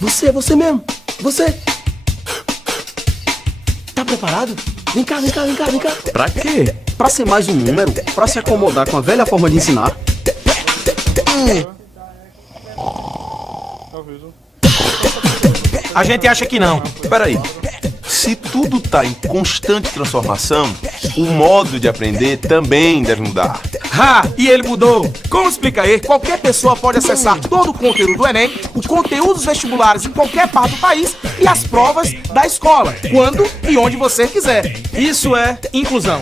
Você mesmo. Você. Tá preparado? Vem cá. Pra quê? Pra ser mais um número, pra se acomodar com a velha forma de ensinar. A gente acha que não. Peraí. Se tudo tá em constante transformação, o modo de aprender também deve mudar. E ele mudou. Como explica aí? Qualquer pessoa pode acessar todo o conteúdo do Enem, o conteúdo dos vestibulares em qualquer parte do país e as provas da escola, quando e onde você quiser. Isso é inclusão.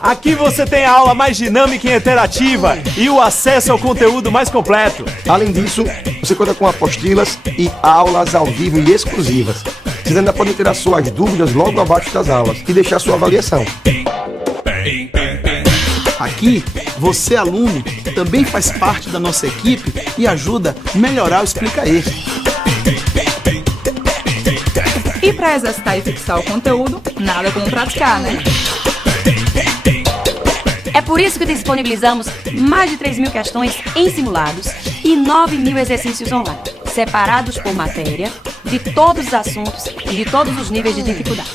Aqui você tem a aula mais dinâmica e interativa e o acesso ao conteúdo mais completo. Além disso, você conta com apostilas e aulas ao vivo e exclusivas. Vocês ainda podem tirar suas dúvidas logo abaixo das aulas e deixar sua avaliação. Aqui, você, aluno, também faz parte da nossa equipe e ajuda a melhorar o Explica aí. E para exercitar e fixar o conteúdo, nada como praticar, né? É por isso que disponibilizamos mais de 3.000 questões em simulados e 9.000 exercícios online, separados por matéria, de todos os assuntos e de todos os níveis de dificuldade.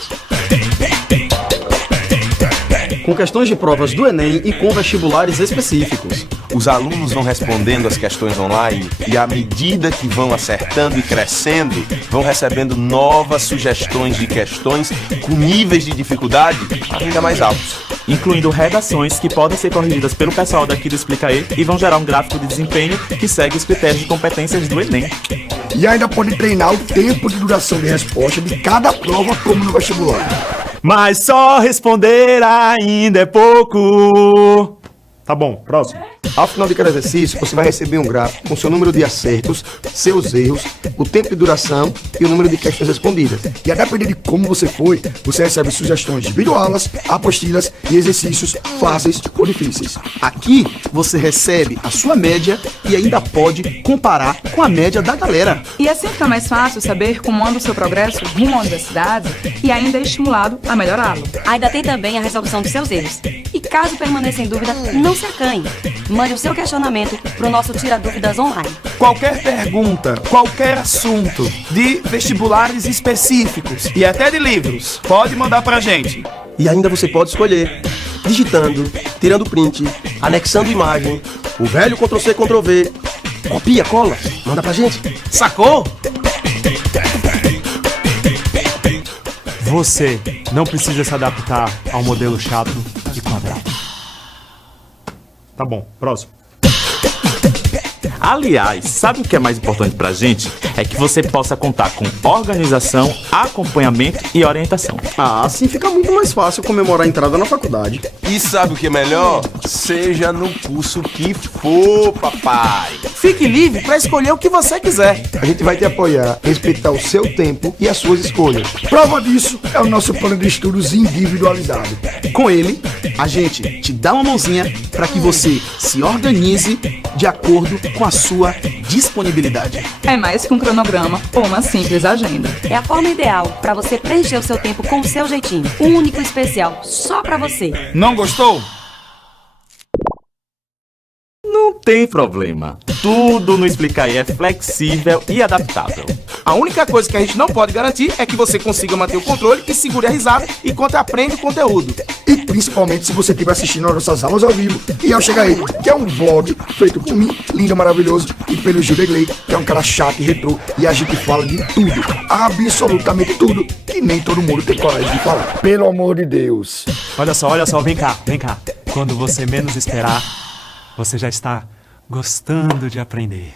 Com questões de provas do Enem e com vestibulares específicos. Os alunos vão respondendo as questões online e, à medida que vão acertando e crescendo, vão recebendo novas sugestões de questões com níveis de dificuldade ainda mais altos. Incluindo redações que podem ser corrigidas pelo pessoal daqui do Explica aí e vão gerar um gráfico de desempenho que segue os critérios de competências do Enem. E ainda pode treinar o tempo de duração de resposta de cada prova, como no vestibular. Mas só responder ainda é pouco. Tá bom, próximo. Ao final de cada exercício, você vai receber um gráfico com seu número de acertos, seus erros, o tempo de duração e o número de questões respondidas. E a depender de como você foi, você recebe sugestões de videoaulas, apostilas e exercícios fáceis ou difíceis. Aqui, você recebe a sua média e ainda pode comparar com a média da galera. E assim fica mais fácil saber como anda o seu progresso rumo à universidade e ainda é estimulado a melhorá-lo. Ainda tem também a resolução dos seus erros. E caso permaneça em dúvida, não se acanhe. Mande o seu questionamento para o nosso Tira Dúvidas online. Qualquer pergunta, qualquer assunto de vestibulares específicos e até de livros, pode mandar pra gente. E ainda você pode escolher, digitando, tirando print, anexando imagem, o velho Ctrl+C, Ctrl+V. Copia, cola, manda pra gente. Sacou? Você não precisa se adaptar ao modelo chato e quadrado. Tá bom, próximo. Aliás, sabe o que é mais importante pra gente? É que você possa contar com organização, acompanhamento e orientação. Assim fica muito mais fácil comemorar a entrada na faculdade. E sabe o que é melhor? Seja no curso que for, papai. Fique livre para escolher o que você quiser. A gente vai te apoiar, respeitar o seu tempo e as suas escolhas. Prova disso é o nosso plano de estudos individualizado. Com ele, a gente te dá uma mãozinha para que você se organize de acordo com a sua disponibilidade. É mais que um cronograma ou uma simples agenda. É a forma ideal para você preencher o seu tempo com o seu jeitinho. Único e especial, só para você. Não gostou? Não tem problema. Tudo no Explica aí é flexível e adaptável. A única coisa que a gente não pode garantir é que você consiga manter o controle e segure a risada enquanto aprende o conteúdo. E principalmente se você estiver assistindo as nossas aulas ao vivo. E ao chegar aí, que é um vlog feito por mim, lindo, maravilhoso, e pelo Gil Degley, que é um cara chato e retrô, e a gente fala de tudo, absolutamente tudo, que nem todo mundo tem coragem de falar. Pelo amor de Deus. Olha só, vem cá. Quando você menos esperar, você já está gostando de aprender.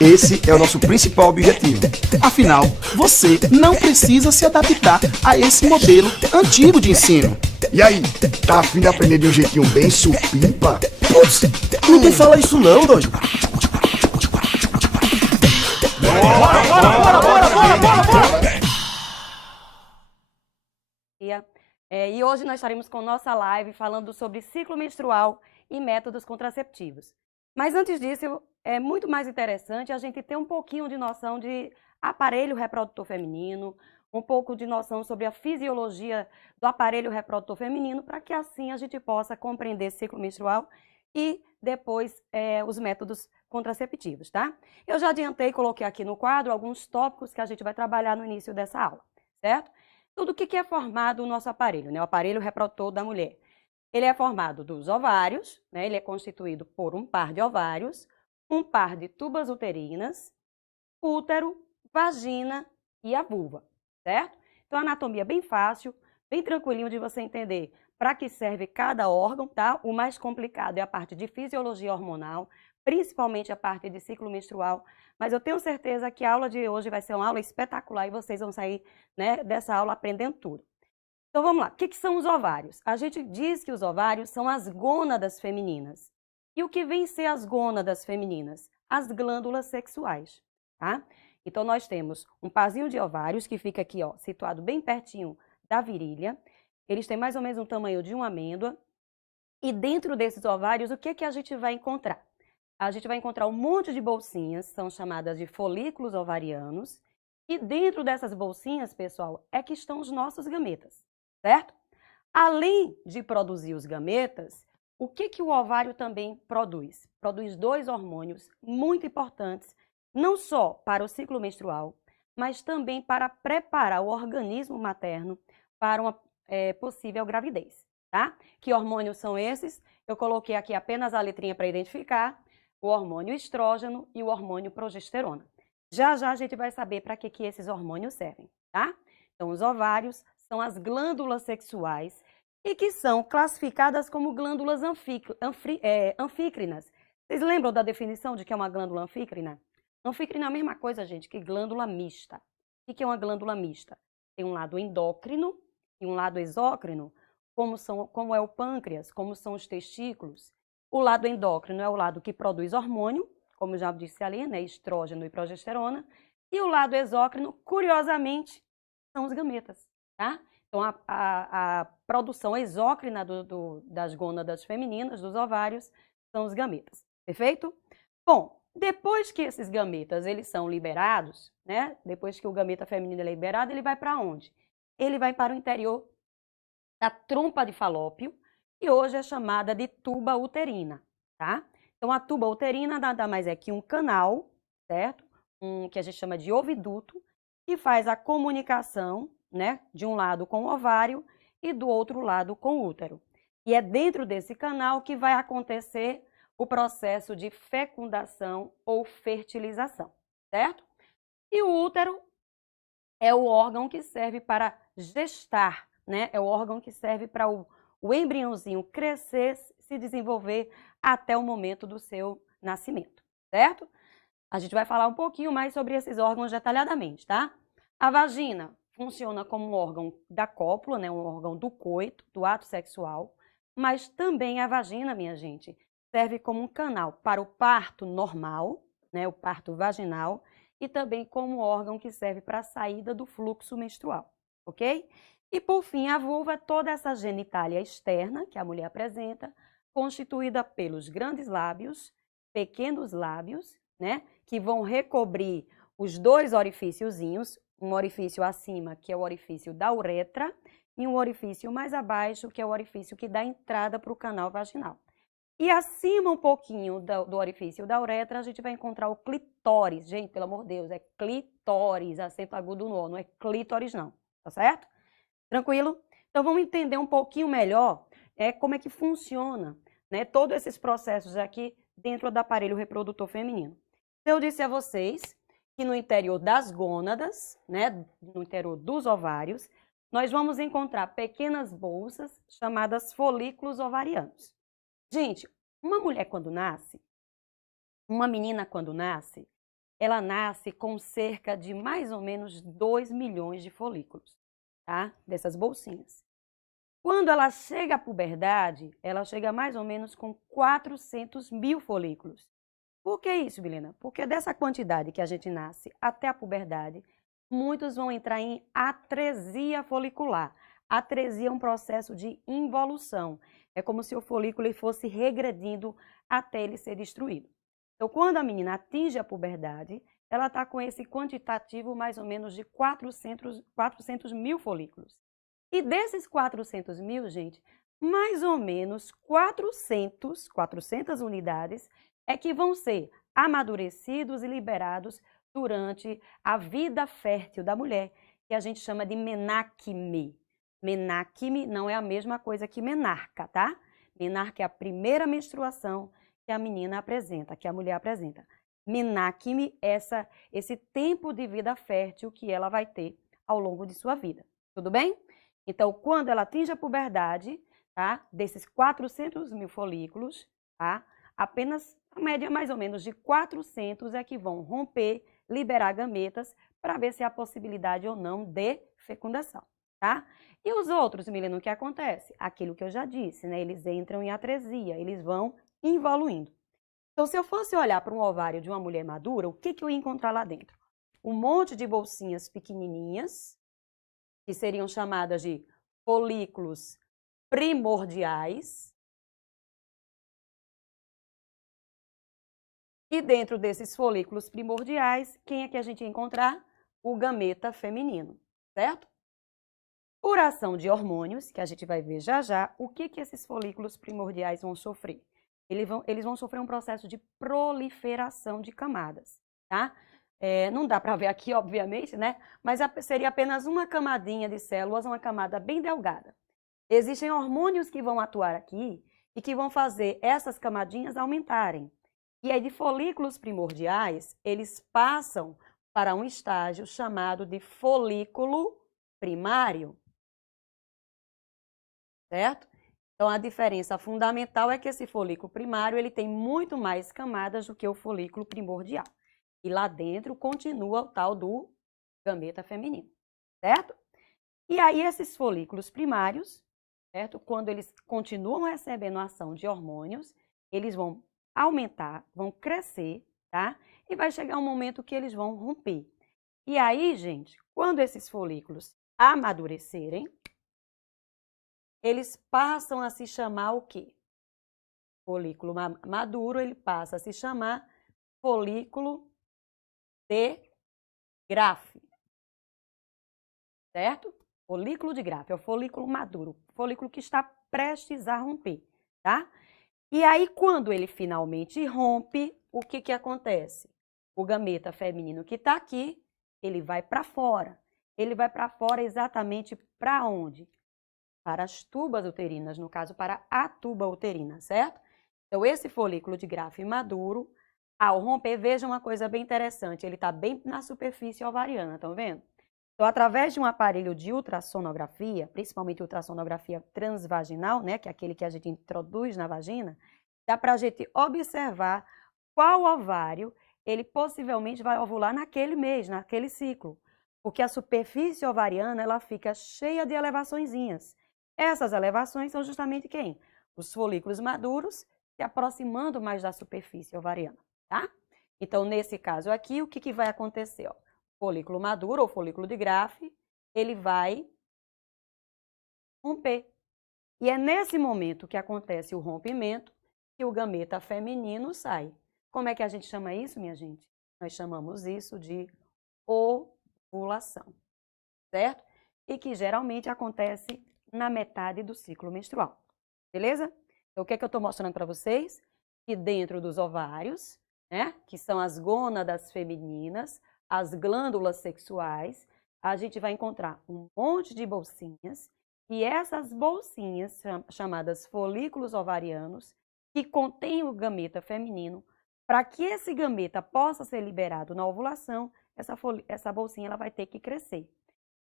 Esse é o nosso principal objetivo. Afinal, você não precisa se adaptar a esse modelo antigo de ensino. E aí, tá afim de aprender de um jeitinho bem supimpa? Putz, ninguém fala isso não, doido. E hoje nós estaremos com nossa live falando sobre ciclo menstrual e métodos contraceptivos. Mas antes disso, é muito mais interessante a gente ter um pouquinho de noção de aparelho reprodutor feminino, um pouco de noção sobre a fisiologia do aparelho reprodutor feminino, para que assim a gente possa compreender ciclo menstrual e depois os métodos contraceptivos, tá? Eu já adiantei, coloquei aqui no quadro alguns tópicos que a gente vai trabalhar no início dessa aula, certo? Tudo o que é formado o nosso aparelho, né? O aparelho reprodutor da mulher. Ele é formado dos ovários, né? Ele é constituído por um par de ovários, um par de tubas uterinas, útero, vagina e a vulva, certo? Então, a anatomia é bem fácil, bem tranquilinho de você entender para que serve cada órgão, tá? O mais complicado é a parte de fisiologia hormonal, principalmente a parte de ciclo menstrual, mas eu tenho certeza que a aula de hoje vai ser uma aula espetacular e vocês vão sair, né, dessa aula aprendendo tudo. Então vamos lá, o que são os ovários? A gente diz que os ovários são as gônadas femininas. E o que vem ser as gônadas femininas? As glândulas sexuais, tá? Então nós temos um parzinho de ovários que fica aqui, ó, situado bem pertinho da virilha. Eles têm mais ou menos um tamanho de uma amêndoa. E dentro desses ovários, o que a gente vai encontrar? A gente vai encontrar um monte de bolsinhas, são chamadas de folículos ovarianos. E dentro dessas bolsinhas, pessoal, é que estão os nossos gametas, certo? Além de produzir os gametas, o que o ovário também produz? Produz 2 hormônios muito importantes, não só para o ciclo menstrual, mas também para preparar o organismo materno para uma possível gravidez, tá? Que hormônios são esses? Eu coloquei aqui apenas a letrinha para identificar: o hormônio estrógeno e o hormônio progesterona. Já a gente vai saber para que esses hormônios servem, tá? Então, os ovários são as glândulas sexuais e que são classificadas como glândulas anfícrinas. Vocês lembram da definição de que é uma glândula anfícrina? Anfícrina é a mesma coisa, gente, que glândula mista. O que é uma glândula mista? Tem um lado endócrino e um lado exócrino, como é o pâncreas, como são os testículos. O lado endócrino é o lado que produz hormônio, como já disse ali, né, estrógeno e progesterona. E o lado exócrino, curiosamente, são os gametas, tá? Então, a produção exócrina das gônadas femininas, dos ovários, são os gametas, perfeito? Bom, depois que esses gametas eles são liberados, né? Depois que o gameta feminino é liberado, ele vai para onde? Ele vai para o interior da trompa de Falópio, que hoje é chamada de tuba uterina, tá? Então, a tuba uterina nada mais é que um canal, certo? Que a gente chama de oviduto, que faz a comunicação, né, de um lado com o ovário e do outro lado com o útero. E é dentro desse canal que vai acontecer o processo de fecundação ou fertilização, certo? E o útero é o órgão que serve para gestar, né? É o órgão que serve para o embriãozinho crescer, se desenvolver até o momento do seu nascimento, certo? A gente vai falar um pouquinho mais sobre esses órgãos detalhadamente, tá? A vagina funciona como um órgão da cópula, né? Um órgão do coito, do ato sexual, mas também a vagina, minha gente, serve como um canal para o parto normal, né? O parto vaginal, e também como órgão que serve para a saída do fluxo menstrual, ok? E por fim, a vulva é toda essa genitália externa que a mulher apresenta, constituída pelos grandes lábios, pequenos lábios, né? Que vão recobrir os 2 orifíciozinhos, um orifício acima, que é o orifício da uretra, e um orifício mais abaixo, que é o orifício que dá entrada para o canal vaginal. E acima um pouquinho do orifício da uretra, a gente vai encontrar o clitóris. Gente, pelo amor de Deus, é clitóris, acento agudo no O, não é clítoris não, tá certo? Tranquilo? Então vamos entender um pouquinho melhor como é que funciona, né, todos esses processos aqui dentro do aparelho reprodutor feminino. Eu disse a vocês que no interior das gônadas, né, no interior dos ovários, nós vamos encontrar pequenas bolsas chamadas folículos ovarianos. Gente, uma mulher quando nasce, uma menina quando nasce, ela nasce com cerca de mais ou menos 2 milhões de folículos, tá? Dessas bolsinhas. Quando ela chega à puberdade, ela chega mais ou menos com 400 mil folículos. Por que isso, Milena? Porque dessa quantidade que a gente nasce até a puberdade, muitos vão entrar em atresia folicular. Atresia é um processo de involução. É como se o folículo fosse regredindo até ele ser destruído. Então, quando a menina atinge a puberdade, ela está com esse quantitativo mais ou menos de 400 mil folículos. E desses 400 mil, gente, mais ou menos 400 unidades é que vão ser amadurecidos e liberados durante a vida fértil da mulher, que a gente chama de menarquime. Menarquime não é a mesma coisa que menarca, tá? Menarca é a primeira menstruação que a menina apresenta, que a mulher apresenta. Menarquime é esse tempo de vida fértil que ela vai ter ao longo de sua vida. Tudo bem? Então, quando ela atinge a puberdade, tá? Desses 400.000 folículos, tá? Apenas a média mais ou menos de 400 é que vão romper, liberar gametas para ver se há possibilidade ou não de fecundação, tá? E os outros, Milena, o que acontece? Aquilo que eu já disse, né? Eles entram em atresia, eles vão evoluindo. Então, se eu fosse olhar para um ovário de uma mulher madura, o que eu ia encontrar lá dentro? Um monte de bolsinhas pequenininhas, que seriam chamadas de folículos primordiais. E dentro desses folículos primordiais, quem é que a gente ia encontrar? O gameta feminino, certo? Por ação de hormônios, que a gente vai ver já já, o que esses folículos primordiais vão sofrer? Eles vão sofrer um processo de proliferação de camadas, tá? Não dá para ver aqui, obviamente, né? Mas seria apenas uma camadinha de células, uma camada bem delgada. Existem hormônios que vão atuar aqui e que vão fazer essas camadinhas aumentarem. E aí, de folículos primordiais, eles passam para um estágio chamado de folículo primário, certo? Então, a diferença fundamental é que esse folículo primário ele tem muito mais camadas do que o folículo primordial. E lá dentro continua o tal do gameta feminino, certo? E aí, esses folículos primários, certo? Quando eles continuam recebendo a ação de hormônios, eles vão aumentar, vão crescer, tá? E vai chegar um momento que eles vão romper. E aí, gente, quando esses folículos amadurecerem, eles passam a se chamar o quê? Folículo maduro, ele passa a se chamar folículo de Graafi, certo? Folículo de Graafi é o folículo maduro, folículo que está prestes a romper, tá? E aí, quando ele finalmente rompe, o que acontece? O gameta feminino que está aqui, ele vai para fora. Ele vai para fora exatamente para onde? Para as tubas uterinas, no caso, para a tuba uterina, certo? Então, esse folículo de Graafi maduro, ao romper, veja uma coisa bem interessante, ele está bem na superfície ovariana, estão vendo? Então, através de um aparelho de ultrassonografia, principalmente ultrassonografia transvaginal, né, que é aquele que a gente introduz na vagina, dá para a gente observar qual ovário ele possivelmente vai ovular naquele mês, naquele ciclo. Porque a superfície ovariana, ela fica cheia de elevaçõezinhas. Essas elevações são justamente quem? Os folículos maduros se aproximando mais da superfície ovariana, tá? Então, nesse caso aqui, o que vai acontecer? Ó? Folículo maduro ou folículo de Graafi, ele vai romper. E é nesse momento que acontece o rompimento que o gameta feminino sai. Como é que a gente chama isso, minha gente? Nós chamamos isso de ovulação, certo? E que geralmente acontece na metade do ciclo menstrual, beleza? Então, o que eu estou mostrando para vocês? Que dentro dos ovários, né, que são as gônadas femininas, as glândulas sexuais, a gente vai encontrar um monte de bolsinhas, e essas bolsinhas, chamadas folículos ovarianos, que contêm o feminino, para que esse gameta possa ser liberado na ovulação, essa bolsinha ela vai ter que crescer.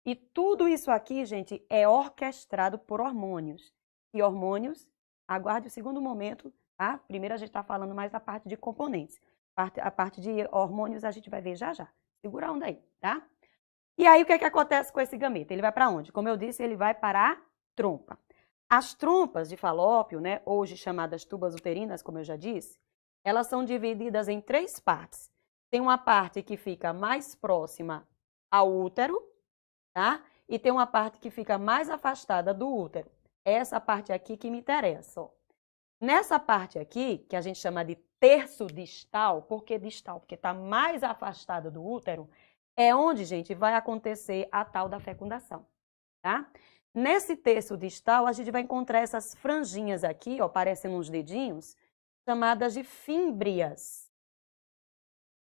E tudo isso aqui, gente, é orquestrado por hormônios. E hormônios, aguarde o segundo momento, tá? Primeiro a gente está falando mais da parte de componentes. A parte de hormônios a gente vai ver já já. Segura a onda aí, tá? E aí, o que acontece com esse gameta? Ele vai para onde? Como eu disse, ele vai para a trompa. As trompas de Falópio, né, hoje chamadas tubas uterinas, como eu já disse, elas são divididas em 3 partes. Tem uma parte que fica mais próxima ao útero, tá? E tem uma parte que fica mais afastada do útero. Essa parte aqui que me interessa, ó. Nessa parte aqui, que a gente chama de terço distal, por que distal? Porque está mais afastado do útero, é onde, gente, vai acontecer a tal da fecundação, tá? nesse terço distal, a gente vai encontrar essas franjinhas aqui, ó, parecendo uns dedinhos, chamadas de fímbrias.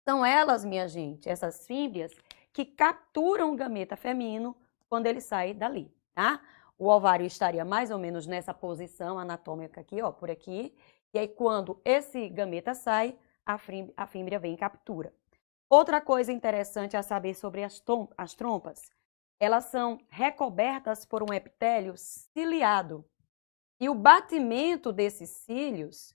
São elas, minha gente, essas fímbrias, que capturam o gameta feminino quando ele sai dali, tá? O ovário estaria mais ou menos nessa posição anatômica aqui, ó, por aqui. E aí, quando esse gameta sai, a fímbria vem e captura. Outra coisa interessante a saber sobre as trompas, elas são recobertas por um epitélio ciliado. E o batimento desses cílios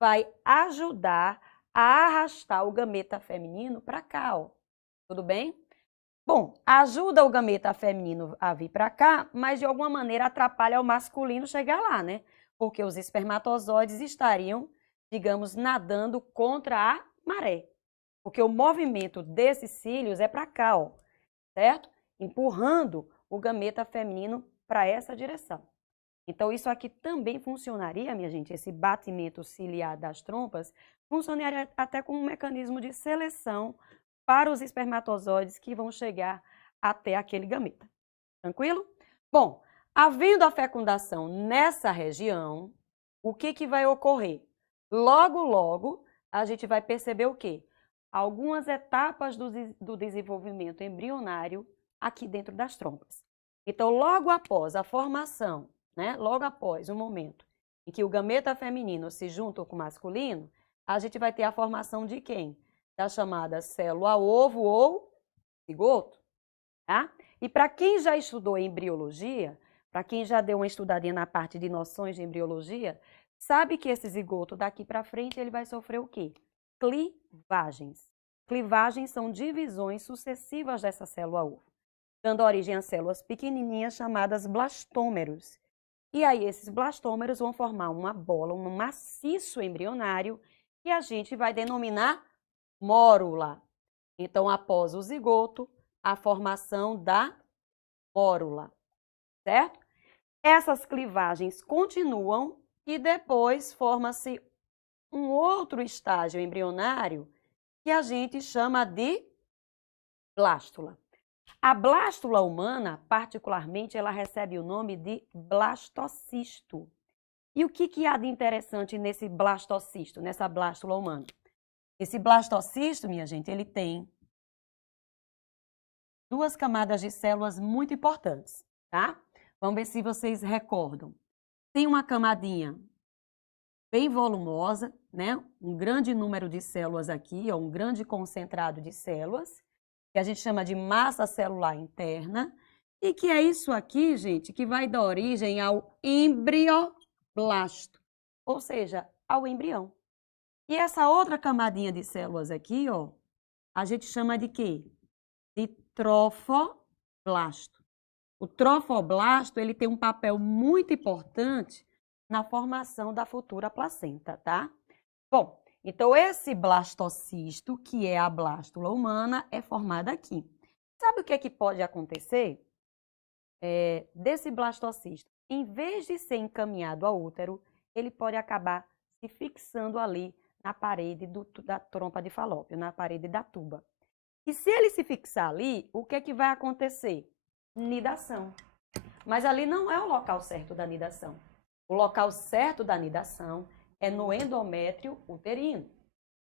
vai ajudar a arrastar o gameta feminino para cá, ó. Tudo bem? Bom, ajuda o gameta feminino a vir para cá, mas de alguma maneira atrapalha o masculino chegar lá, né? Porque os espermatozoides estariam, digamos, nadando contra a maré. Porque o movimento desses cílios é para cá, ó, certo? Empurrando o gameta feminino para essa direção. Então, isso aqui também funcionaria, minha gente, esse batimento ciliar das trompas, funcionaria até como um mecanismo de seleção para os espermatozoides que vão chegar até aquele gameta. Tranquilo? Bom, havendo a fecundação nessa região, o que vai ocorrer? Logo, logo, a gente vai perceber o quê? Algumas etapas do desenvolvimento embrionário aqui dentro das trompas. Então, logo após a formação, né, logo após o momento em que o gameta feminino se junta com o masculino, a gente vai ter a formação de quem? Da chamada célula-ovo ou cigoto, tá? E para quem já estudou embriologia, para quem já deu uma estudadinha na parte de noções de embriologia, sabe que esse zigoto daqui para frente ele vai sofrer o quê? Clivagens. Clivagens são divisões sucessivas dessa célula-ovo, dando origem a células pequenininhas chamadas blastômeros. E aí esses blastômeros vão formar uma bola, um maciço embrionário, que a gente vai denominar mórula. Então, após o zigoto, a formação da mórula, certo? Essas clivagens continuam e depois forma-se um outro estágio embrionário que a gente chama de blástula. A blástula humana, particularmente, ela recebe o nome de blastocisto. E o que há de interessante nesse blastocisto, nessa blástula humana? Esse blastocisto, minha gente, ele tem duas camadas de células muito importantes, tá? Vamos ver se vocês recordam. Tem uma camadinha bem volumosa, né? Um grande número de células aqui, ó, um grande concentrado de células, que a gente chama de massa celular interna, e que é isso aqui, gente, que vai dar origem ao embrioblasto, ou seja, ao embrião. E essa outra camadinha de células aqui, ó, a gente chama de quê? De trofoblasto. O trofoblasto, ele tem um papel muito importante na formação da futura placenta, tá? Bom, então esse blastocisto, que é a blástula humana, é formado aqui. Sabe o que é que pode acontecer? Desse blastocisto, em vez de ser encaminhado ao útero, ele pode acabar se fixando ali na parede da trompa de Falópio, na parede da tuba. E se ele se fixar ali, o que é que vai acontecer? Nidação. Mas ali não é o local certo da nidação. O local certo da nidação é no endométrio uterino.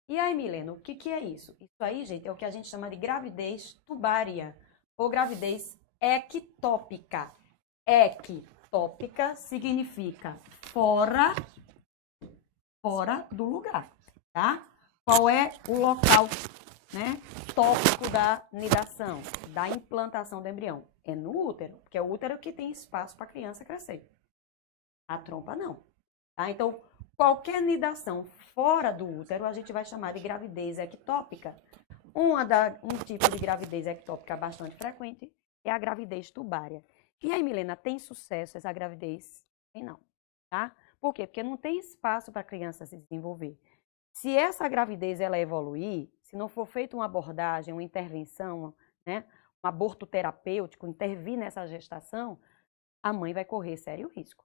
E aí, Milena, o que é isso? Isso aí, gente, é o que a gente chama de gravidez tubária ou gravidez ectópica. Ectópica significa fora do lugar, tá? Qual é o local, né, tópico da nidação, da implantação do embrião? É no útero, porque é o útero que tem espaço para a criança crescer. A trompa não, tá? Então, qualquer nidação fora do útero, a gente vai chamar de gravidez ectópica. Um tipo de gravidez ectópica bastante frequente é a gravidez tubária. E aí, Milena, tem sucesso essa gravidez? Tem não, tá? Por quê? Porque não tem espaço para a criança se desenvolver. Se essa gravidez ela evoluir, se não for feita uma abordagem, uma intervenção, né, um aborto terapêutico, intervir nessa gestação, a mãe vai correr sério risco.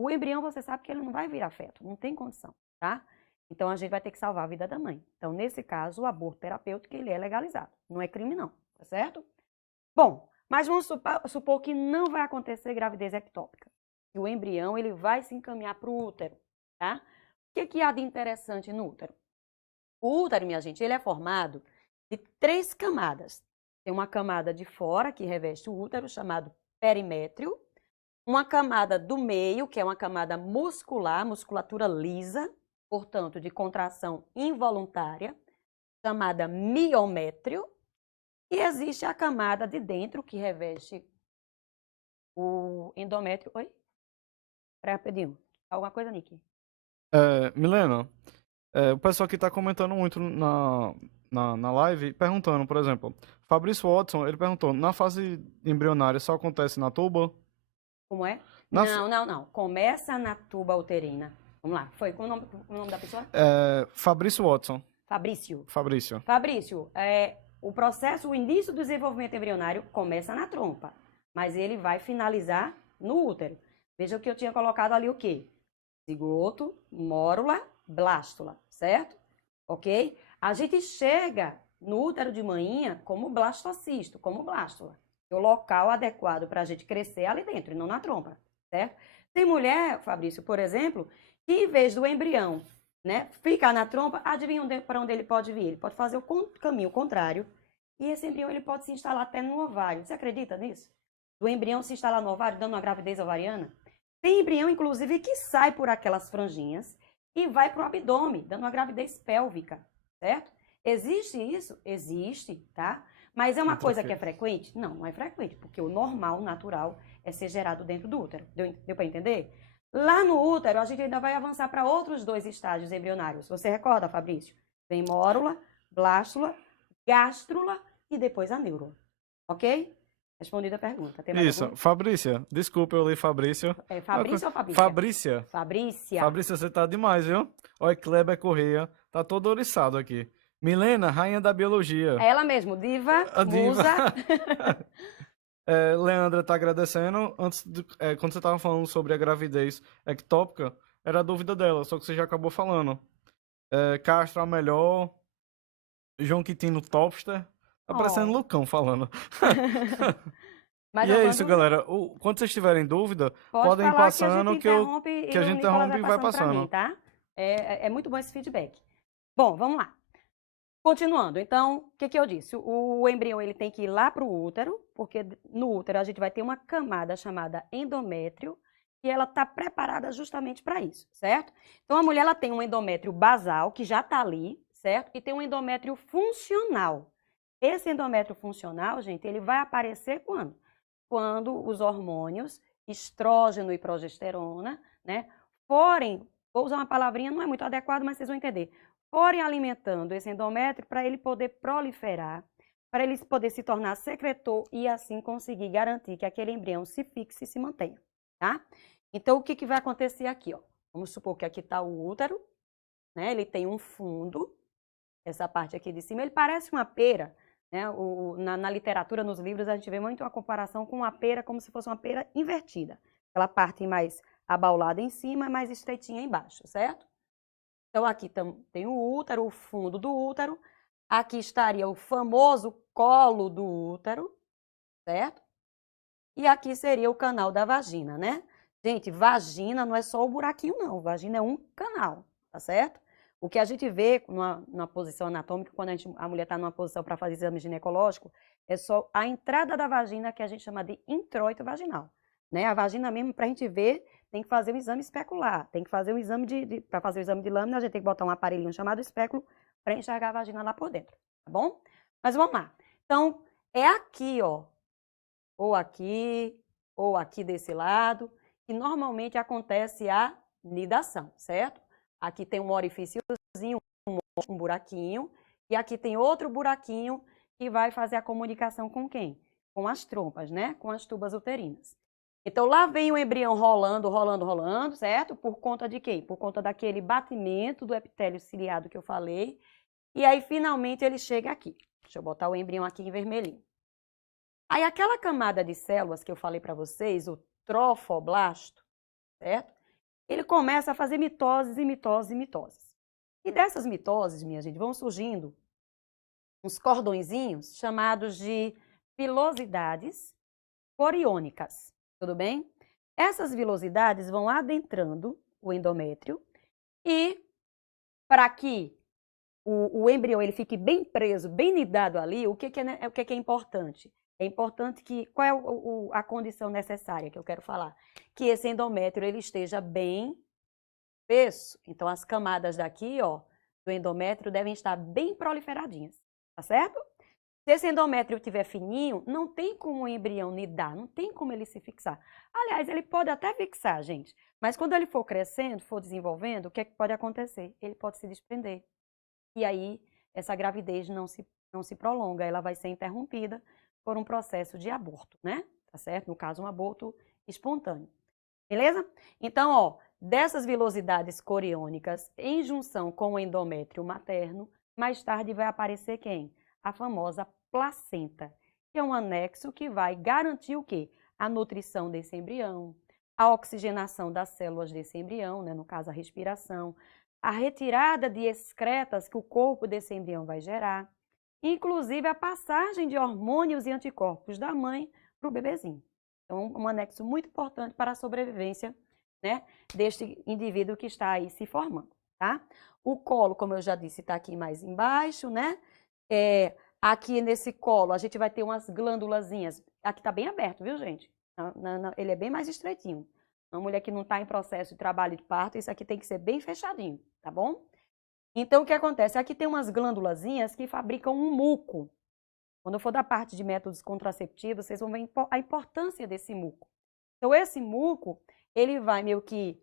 O embrião, você sabe que ele não vai virar feto, não tem condição, tá? Então, a gente vai ter que salvar a vida da mãe. Então, nesse caso, o aborto terapêutico, ele é legalizado. Não é crime, não, tá certo? Bom, Mas vamos supor que não vai acontecer gravidez ectópica. E o embrião ele vai se encaminhar para o útero, tá? O que há de interessante no útero? O útero, minha gente, ele é formado de 3 camadas. Tem uma camada de fora, que reveste o útero, chamado perimétrio. Uma camada do meio, que é uma camada muscular, musculatura lisa, portanto, de contração involuntária, chamada miométrio. E existe a camada de dentro, que reveste o endométrio. Oi? Espera rapidinho. Alguma coisa, Nick? Milena, o pessoal aqui tá comentando muito na live, perguntando, por exemplo, Fabrício Watson, ele perguntou, na fase embrionária só acontece na tuba? Como é? Na Não. Começa na tuba uterina. Vamos lá. Foi com o nome da pessoa? Fabrício Watson. Fabrício. Fabrício, o processo, o início do desenvolvimento embrionário começa na trompa, mas ele vai finalizar no útero. Veja o que eu tinha colocado ali, o quê? Zigoto, mórula, blástula, certo? Ok? A gente chega no útero de manhinha como blastocisto, como blástula. É o local adequado para a gente crescer ali dentro, e não na trompa, certo? Tem mulher, Fabrício, por exemplo, que em vez do embrião, né, ficar na trompa, adivinha para onde ele pode vir? Ele pode fazer o caminho contrário, e esse embrião ele pode se instalar até no ovário. Você acredita nisso? Do embrião se instalar no ovário, dando uma gravidez ovariana? Tem embrião, inclusive, que sai por aquelas franjinhas e vai para o abdômen, dando uma gravidez pélvica, certo? Existe isso? Existe, tá? Mas é uma coisa que é frequente? Não é frequente, porque o normal, o natural, é ser gerado dentro do útero. Deu para entender? Lá no útero, a gente ainda vai avançar para outros 2 estágios embrionários. Você recorda, Fabrício? Vem mórula, blástula, gástrula e depois a neurula. Ok? Respondida a pergunta. Tem mais isso, alguma? Fabrícia, desculpa, eu li Fabrício. É Fabrício ou Fabrícia? Fabrícia. Fabrícia. Fabrícia, você tá demais, viu? Olha, Kleber Correia, tá todo ouriçado aqui. Milena, rainha da biologia. É ela mesmo, diva, A diva. musa. Leandra tá agradecendo. Quando você tava falando sobre a gravidez ectópica, era a dúvida dela, só que você já acabou falando. Castro a melhor. João Quintino Topster. Tá parecendo Lucão falando. Mas E eu é isso, quando- galera. Quando vocês tiverem dúvida, Pode podem ir falar passando que a gente interrompe que a o gente Nicolas interrompe e vai pra passando. mim, tá? É muito bom esse feedback. Bom, vamos lá. Continuando, então, o que eu disse? O embrião ele tem que ir lá para o útero, porque no útero a gente vai ter uma camada chamada endométrio, e ela está preparada justamente para isso, certo? Então, a mulher ela tem um endométrio basal, que já está ali, certo? E tem um endométrio funcional. Esse endométrio funcional, gente, ele vai aparecer quando? Quando os hormônios, estrógeno e progesterona, né, forem, vou usar uma palavrinha, não é muito adequado, mas vocês vão entender, forem alimentando esse endométrio para ele poder proliferar, para ele poder se tornar secretor e assim conseguir garantir que aquele embrião se fixe e se mantenha, tá? Então, o que vai acontecer aqui, ó? Vamos supor que aqui está o útero, né? Ele tem um fundo, essa parte aqui de cima, ele parece uma pera, né? Na literatura, nos livros, a gente vê muito uma comparação com uma pera, como se fosse uma pera invertida. Aquela parte mais abaulada em cima e mais estreitinha embaixo, certo? Então, aqui tem o útero, o fundo do útero. Aqui estaria o famoso colo do útero, certo? E aqui seria o canal da vagina, né? Gente, vagina não é só o buraquinho, não. Vagina é um canal, tá certo? O que a gente vê numa posição anatômica, quando a mulher está numa posição para fazer exame ginecológico, é só a entrada da vagina, que a gente chama de introito vaginal. Né? A vagina mesmo, para a gente ver, tem que fazer um exame especular. Tem que fazer um exame para fazer o exame de lâmina, a gente tem que botar um aparelhinho chamado espéculo para enxergar a vagina lá por dentro, tá bom? Mas vamos lá. Então, é aqui, ó, ou aqui desse lado, que normalmente acontece a nidação, certo? Aqui tem um orifíciozinho, um buraquinho, e aqui tem outro buraquinho que vai fazer a comunicação com quem? Com as trompas, né? Com as tubas uterinas. Então, lá vem o embrião rolando, certo? Por conta de quê? Por conta daquele batimento do epitélio ciliado que eu falei. E aí, finalmente, ele chega aqui. Deixa eu botar o embrião aqui em vermelhinho. Aí, aquela camada de células que eu falei para vocês, o trofoblasto, certo? Ele começa a fazer mitoses e mitoses e mitoses. E dessas mitoses, minha gente, vão surgindo uns cordõezinhos chamados de pilosidades, coriônicas, tudo bem? Essas vilosidades vão adentrando o endométrio e para que o embrião ele fique bem preso, bem nidado ali, o que é importante? É importante que, qual é a condição necessária que eu quero falar? Que esse endométrio ele esteja bem espesso. Então, as camadas daqui, ó, do endométrio devem estar bem proliferadinhas, tá certo? Se esse endométrio estiver fininho, não tem como o embrião nidar, não tem como ele se fixar. Aliás, ele pode até fixar, gente, mas quando ele for crescendo, for desenvolvendo, o que é que pode acontecer? Ele pode se desprender. E aí, essa gravidez não se prolonga, ela vai ser interrompida por um processo de aborto, né? Tá certo? No caso, um aborto espontâneo. Beleza? Então, ó, dessas vilosidades coriônicas, em junção com o endométrio materno, mais tarde vai aparecer quem? A famosa placenta, que é um anexo que vai garantir o quê? A nutrição desse embrião, a oxigenação das células desse embrião, né? No caso, a respiração, a retirada de excretas que o corpo desse embrião vai gerar, inclusive a passagem de hormônios e anticorpos da mãe para o bebezinho. Então, um anexo muito importante para a sobrevivência, né, deste indivíduo que está aí se formando, tá? O colo, como eu já disse, está aqui mais embaixo, né? Aqui nesse colo a gente vai ter umas glândulazinhas. Aqui está bem aberto, viu, gente? Ele é bem mais estreitinho. Uma mulher que não está em processo de trabalho de parto, isso aqui tem que ser bem fechadinho, tá bom? Então, o que acontece? Aqui tem umas glândulazinhas que fabricam um muco. Quando eu for da parte de métodos contraceptivos, vocês vão ver a importância desse muco. Então, esse muco, ele vai meio que,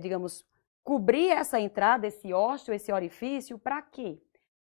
digamos, cobrir essa entrada, esse ósteo, esse orifício, para quê?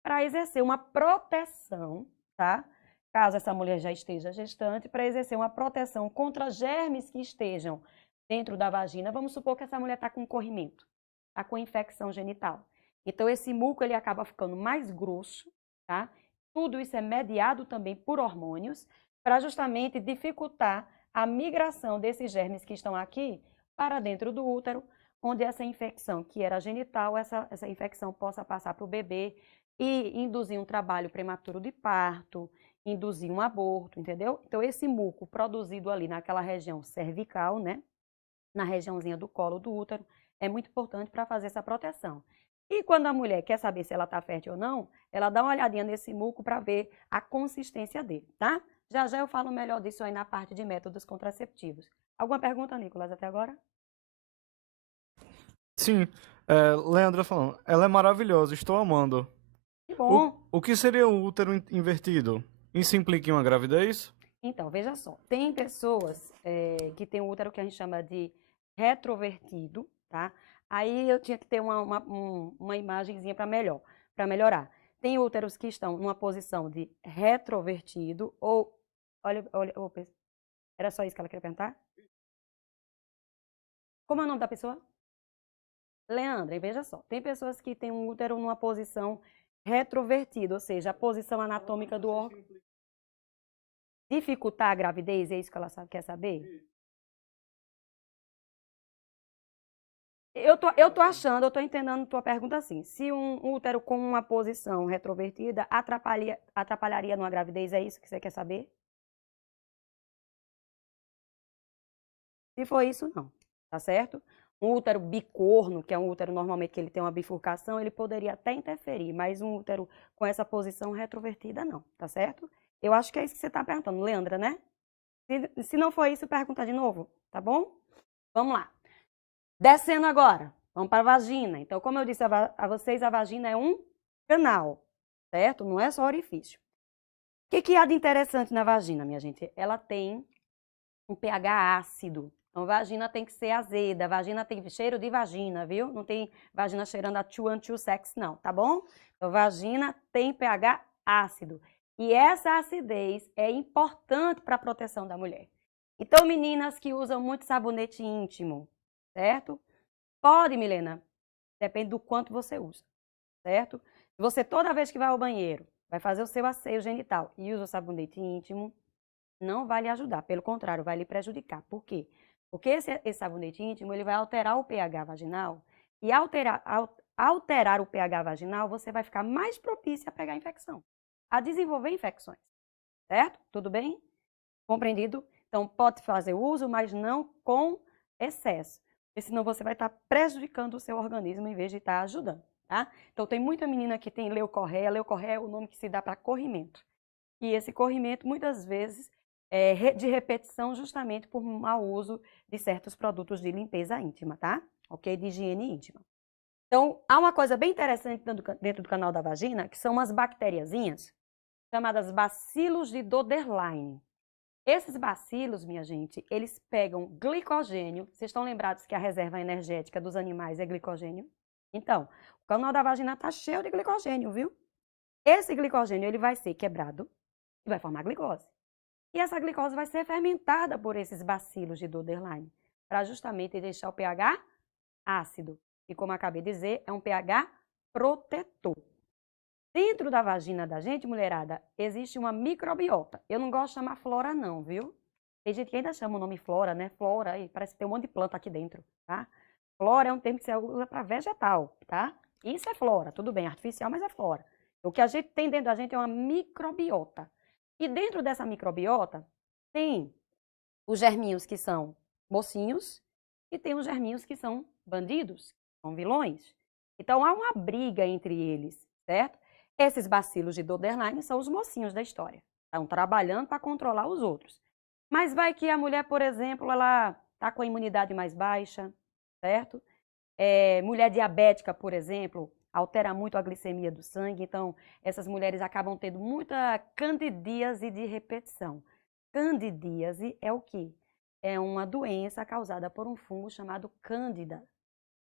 Para exercer uma proteção, tá? Caso essa mulher já esteja gestante, para exercer uma proteção contra germes que estejam dentro da vagina. Vamos supor que essa mulher está com corrimento, está com infecção genital. Então, esse muco ele acaba ficando mais grosso, tá? Tudo isso é mediado também por hormônios, para justamente dificultar a migração desses germes que estão aqui para dentro do útero, onde essa infecção, que era genital, essa infecção possa passar para o bebê e induzir um trabalho prematuro de parto, induzir um aborto, entendeu? Então, esse muco produzido ali naquela região cervical, né? Na regiãozinha do colo do útero, é muito importante para fazer essa proteção. E quando a mulher quer saber se ela está fértil ou não, ela dá uma olhadinha nesse muco para ver a consistência dele, tá? Já já eu falo melhor disso aí na parte de métodos contraceptivos. Alguma pergunta, Nicolas, até agora? Sim, Leandra falando, ela é maravilhosa, estou amando. Que bom! O que seria o útero invertido? Isso implica em uma gravidez? Então, veja só, tem pessoas que têm um útero que a gente chama de retrovertido, tá? Aí eu tinha que ter uma imagenzinha para melhorar. Tem úteros que estão numa posição de retrovertido ou... Olha, era só isso que ela queria perguntar? Como é o nome da pessoa? Leandra, e veja só, tem pessoas que têm um útero numa posição retrovertida, ou seja, a posição anatômica do órgão. Dificultar a gravidez, é isso que ela quer saber? Eu tô entendendo tua pergunta assim. Se um útero com uma posição retrovertida atrapalharia numa gravidez, é isso que você quer saber? Se for isso, não. Tá certo? Um útero bicorno, que é um útero normalmente que ele tem uma bifurcação, ele poderia até interferir, mas um útero com essa posição retrovertida, não. Tá certo? Eu acho que é isso que você está perguntando, Leandra, né? Se não for isso, pergunta de novo, tá bom? Vamos lá. Descendo agora, vamos para a vagina. Então, como eu disse a vocês, a vagina é um canal, certo? Não é só orifício. O que há de interessante na vagina, minha gente? Ela tem um pH ácido. Então, vagina tem que ser azeda, vagina tem cheiro de vagina, viu? Não tem vagina cheirando a two sex, não, tá bom? Então, vagina tem pH ácido. E essa acidez é importante para a proteção da mulher. Então, meninas que usam muito sabonete íntimo, certo? Pode, Milena, depende do quanto você usa, certo? Você toda vez que vai ao banheiro, vai fazer o seu asseio genital e usa o sabonete íntimo, não vai lhe ajudar, pelo contrário, vai lhe prejudicar. Por quê? Porque esse sabonete íntimo, ele vai alterar o pH vaginal e alterar o pH vaginal, você vai ficar mais propícia a pegar infecção, a desenvolver infecções, certo? Tudo bem? Compreendido? Então, pode fazer uso, mas não com excesso, porque senão você vai estar prejudicando o seu organismo em vez de estar ajudando, tá? Então, tem muita menina que tem leucorreia. Leucorreia é o nome que se dá para corrimento. E esse corrimento, muitas vezes, é de repetição justamente por mau uso de certos produtos de limpeza íntima, tá? Ok? De higiene íntima. Então, há uma coisa bem interessante dentro do canal da vagina, que são umas bactériazinhas chamadas bacilos de Doderlein. Esses bacilos, minha gente, eles pegam glicogênio. Vocês estão lembrados que a reserva energética dos animais é glicogênio? Então, o canal da vagina está cheio de glicogênio, viu? Esse glicogênio ele vai ser quebrado e vai formar glicose. E essa glicose vai ser fermentada por esses bacilos de Doderlein, para justamente deixar o pH ácido. E como acabei de dizer, é um pH protetor. Dentro da vagina da gente, mulherada, existe uma microbiota. Eu não gosto de chamar flora não, viu? Tem gente que ainda chama o nome flora, né? Flora, aí parece que tem um monte de planta aqui dentro, tá? Flora é um termo que você usa para vegetal, tá? Isso é flora, tudo bem, artificial, mas é flora. O que a gente tem dentro da gente é uma microbiota. E dentro dessa microbiota tem os germinhos que são mocinhos e tem os germinhos que são bandidos, são vilões. Então há uma briga entre eles, certo? Esses bacilos de Doderlein são os mocinhos da história. Estão trabalhando para controlar os outros. Mas vai que a mulher, por exemplo, ela está com a imunidade mais baixa, certo? Mulher diabética, por exemplo, altera muito a glicemia do sangue. Então, essas mulheres acabam tendo muita candidíase de repetição. Candidíase é o quê? É uma doença causada por um fungo chamado Cândida.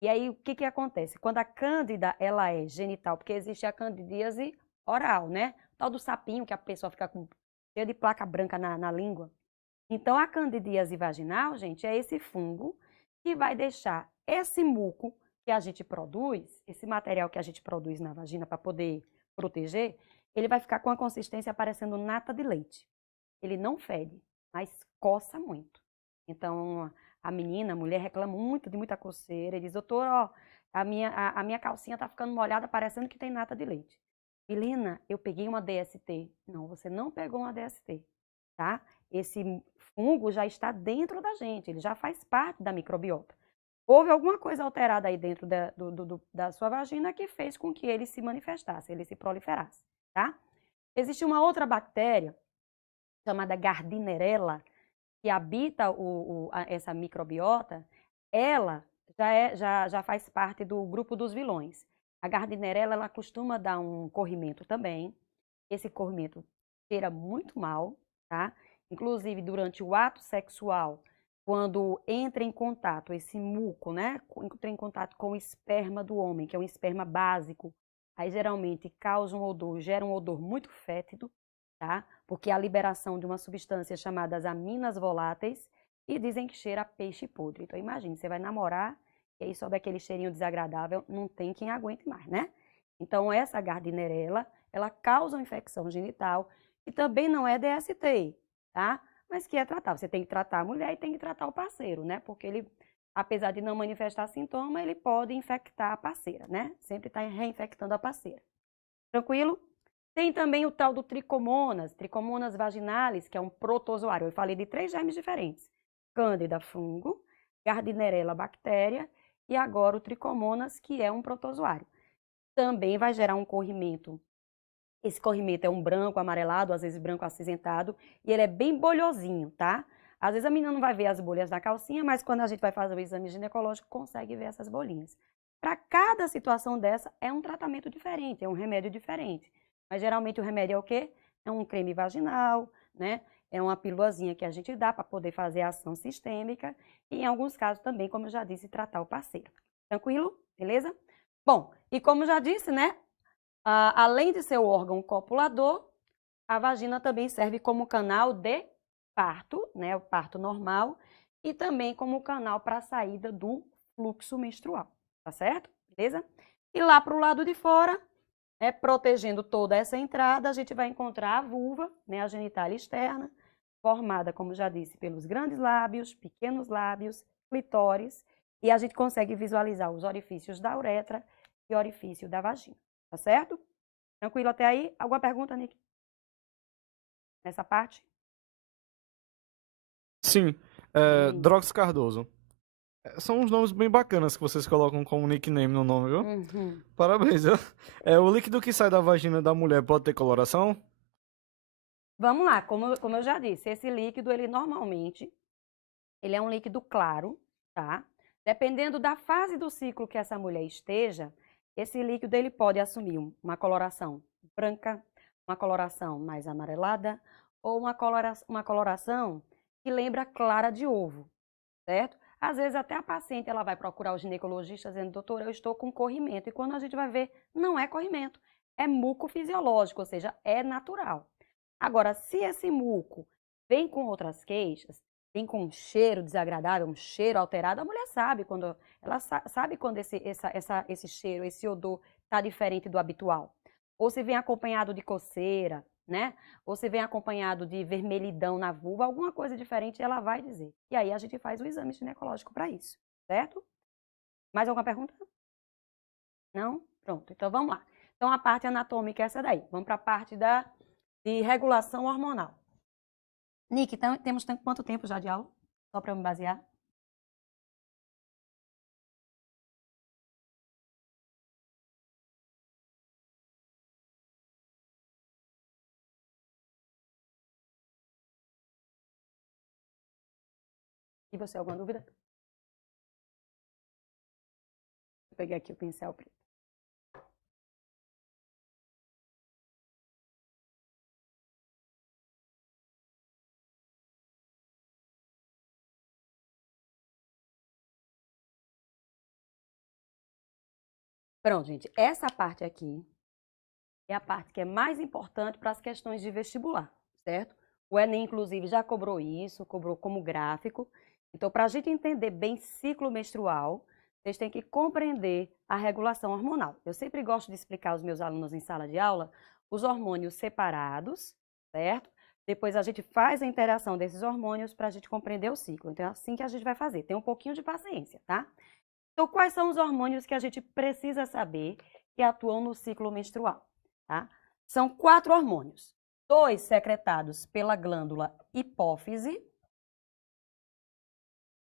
E aí, o que acontece? Quando a cândida, ela é genital, porque existe a candidíase oral, né? O tal do sapinho, que a pessoa fica com cheia de placa branca na língua. Então, a candidíase vaginal, gente, é esse fungo que vai deixar esse muco que a gente produz, esse material que a gente produz na vagina para poder proteger, ele vai ficar com a consistência parecendo nata de leite. Ele não fede, mas coça muito. Então, a mulher reclama muito de muita coceira e diz, doutor, ó, a minha calcinha tá ficando molhada parecendo que tem nata de leite. Helena, eu peguei uma DST. Não, você não pegou uma DST, tá? Esse fungo já está dentro da gente, ele já faz parte da microbiota. Houve alguma coisa alterada aí dentro da sua vagina que fez com que ele se manifestasse, ele se proliferasse, tá? Existe uma outra bactéria chamada Gardnerella, que habita essa microbiota. Ela já faz parte do grupo dos vilões. A Gardnerella, ela costuma dar um corrimento também. Esse corrimento cheira muito mal, tá? Inclusive, durante o ato sexual, quando entra em contato esse muco, né? Entra em contato com o esperma do homem, que é um esperma básico, aí geralmente causa um odor, gera um odor muito fétido, tá? Porque a liberação de uma substância chamada aminas voláteis, e dizem que cheira a peixe podre. Então imagine, você vai namorar e aí sobe aquele cheirinho desagradável, não tem quem aguente mais, né? Então essa Gardnerella, ela causa uma infecção genital e também não é DST, tá? Mas que é tratável. Você tem que tratar a mulher e tem que tratar o parceiro, né? Porque ele, apesar de não manifestar sintoma, ele pode infectar a parceira, né? Sempre está reinfectando a parceira. Tranquilo? Tem também o tal do tricomonas vaginalis, que é um protozoário. Eu falei de 3 germes diferentes. Cândida, fungo, Gardnerella, bactéria, e agora o tricomonas, que é um protozoário. Também vai gerar um corrimento. Esse corrimento é um branco amarelado, às vezes branco acinzentado, e ele é bem bolhosinho, tá? Às vezes a menina não vai ver as bolhas na calcinha, mas quando a gente vai fazer o exame ginecológico, consegue ver essas bolinhas. Para cada situação dessa, é um tratamento diferente, é um remédio diferente. Mas geralmente o remédio é o quê? É um creme vaginal, né? É uma pílulazinha que a gente dá para poder fazer a ação sistêmica e em alguns casos também, como eu já disse, tratar o parceiro. Tranquilo? Beleza? Bom, e como eu já disse, né? Além de ser o órgão copulador, a vagina também serve como canal de parto, né? O parto normal, e também como canal para a saída do fluxo menstrual, tá certo? Beleza? E lá para o lado de fora, né, protegendo toda essa entrada, a gente vai encontrar a vulva, né, a genitália externa, formada, como já disse, pelos grandes lábios, pequenos lábios, clitóris, e a gente consegue visualizar os orifícios da uretra e orifício da vagina, tá certo? Tranquilo até aí? Alguma pergunta, Nick? Nessa parte? Sim, Drox Cardoso. São uns nomes bem bacanas que vocês colocam como nickname no nome, viu? Uhum. Parabéns, viu? O líquido que sai da vagina da mulher pode ter coloração? Vamos lá, como eu já disse, esse líquido, ele normalmente, ele é um líquido claro, tá? Dependendo da fase do ciclo que essa mulher esteja, esse líquido, ele pode assumir uma coloração branca, uma coloração mais amarelada, ou uma coloração que lembra clara de ovo, certo? Às vezes até a paciente ela vai procurar o ginecologista dizendo, doutor, eu estou com corrimento. E quando a gente vai ver, não é corrimento, é muco fisiológico, ou seja, é natural. Agora, se esse muco vem com outras queixas, vem com um cheiro desagradável, um cheiro alterado, a mulher sabe quando, ela sabe quando esse cheiro, esse odor está diferente do habitual. Ou se vem acompanhado de coceira, né? Ou se vem acompanhado de vermelhidão na vulva, alguma coisa diferente, ela vai dizer. E aí a gente faz o exame ginecológico para isso, certo? Mais alguma pergunta? Não? Pronto, então vamos lá. Então a parte anatômica é essa daí. Vamos para a parte de regulação hormonal. Nick, então, temos quanto tempo já de aula? Só para eu me basear. E você, alguma dúvida? Vou pegar aqui o pincel preto. Pronto, gente. Essa parte aqui é a parte que é mais importante para as questões de vestibular, certo? O Enem, inclusive, já cobrou isso, cobrou como gráfico. Então, para a gente entender bem ciclo menstrual, vocês têm que compreender a regulação hormonal. Eu sempre gosto de explicar aos meus alunos em sala de aula os hormônios separados, certo? Depois a gente faz a interação desses hormônios para a gente compreender o ciclo. Então, é assim que a gente vai fazer. Tem um pouquinho de paciência, tá? Então, quais são os hormônios que a gente precisa saber que atuam no ciclo menstrual? Tá? São 4 hormônios. 2 secretados pela glândula hipófise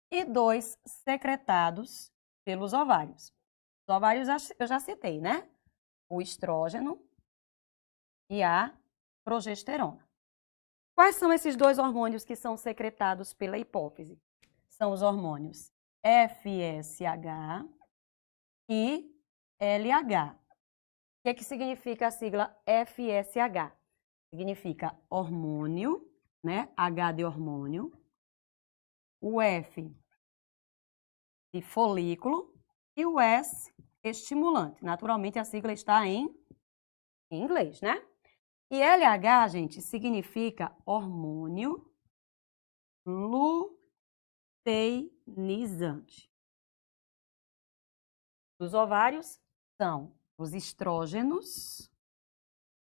e 2 secretados pelos ovários. Os ovários eu já citei, né? O estrógeno e a progesterona. Quais são esses 2 hormônios que são secretados pela hipófise? São os hormônios FSH e LH. O que significa a sigla FSH? Significa hormônio, né? H de hormônio, o F de folículo e o S estimulante. Naturalmente a sigla está em inglês, né? E LH, gente, significa hormônio luteinizante. Os ovários são os estrógenos.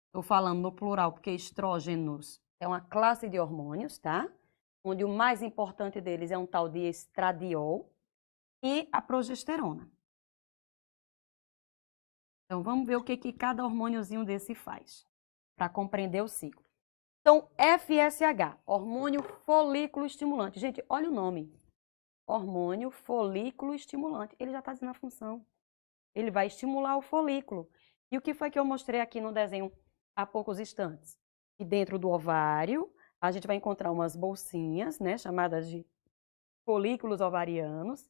Estou falando no plural porque estrógenos é uma classe de hormônios, tá? Onde o mais importante deles é um tal de estradiol e a progesterona. Então, vamos ver o que cada hormôniozinho desse faz, para compreender o ciclo. Então, FSH, hormônio folículo estimulante. Gente, olha o nome. Hormônio folículo estimulante. Ele já está dizendo a função. Ele vai estimular o folículo. E o que foi que eu mostrei aqui no desenho há poucos instantes? E dentro do ovário, a gente vai encontrar umas bolsinhas, né, chamadas de folículos ovarianos.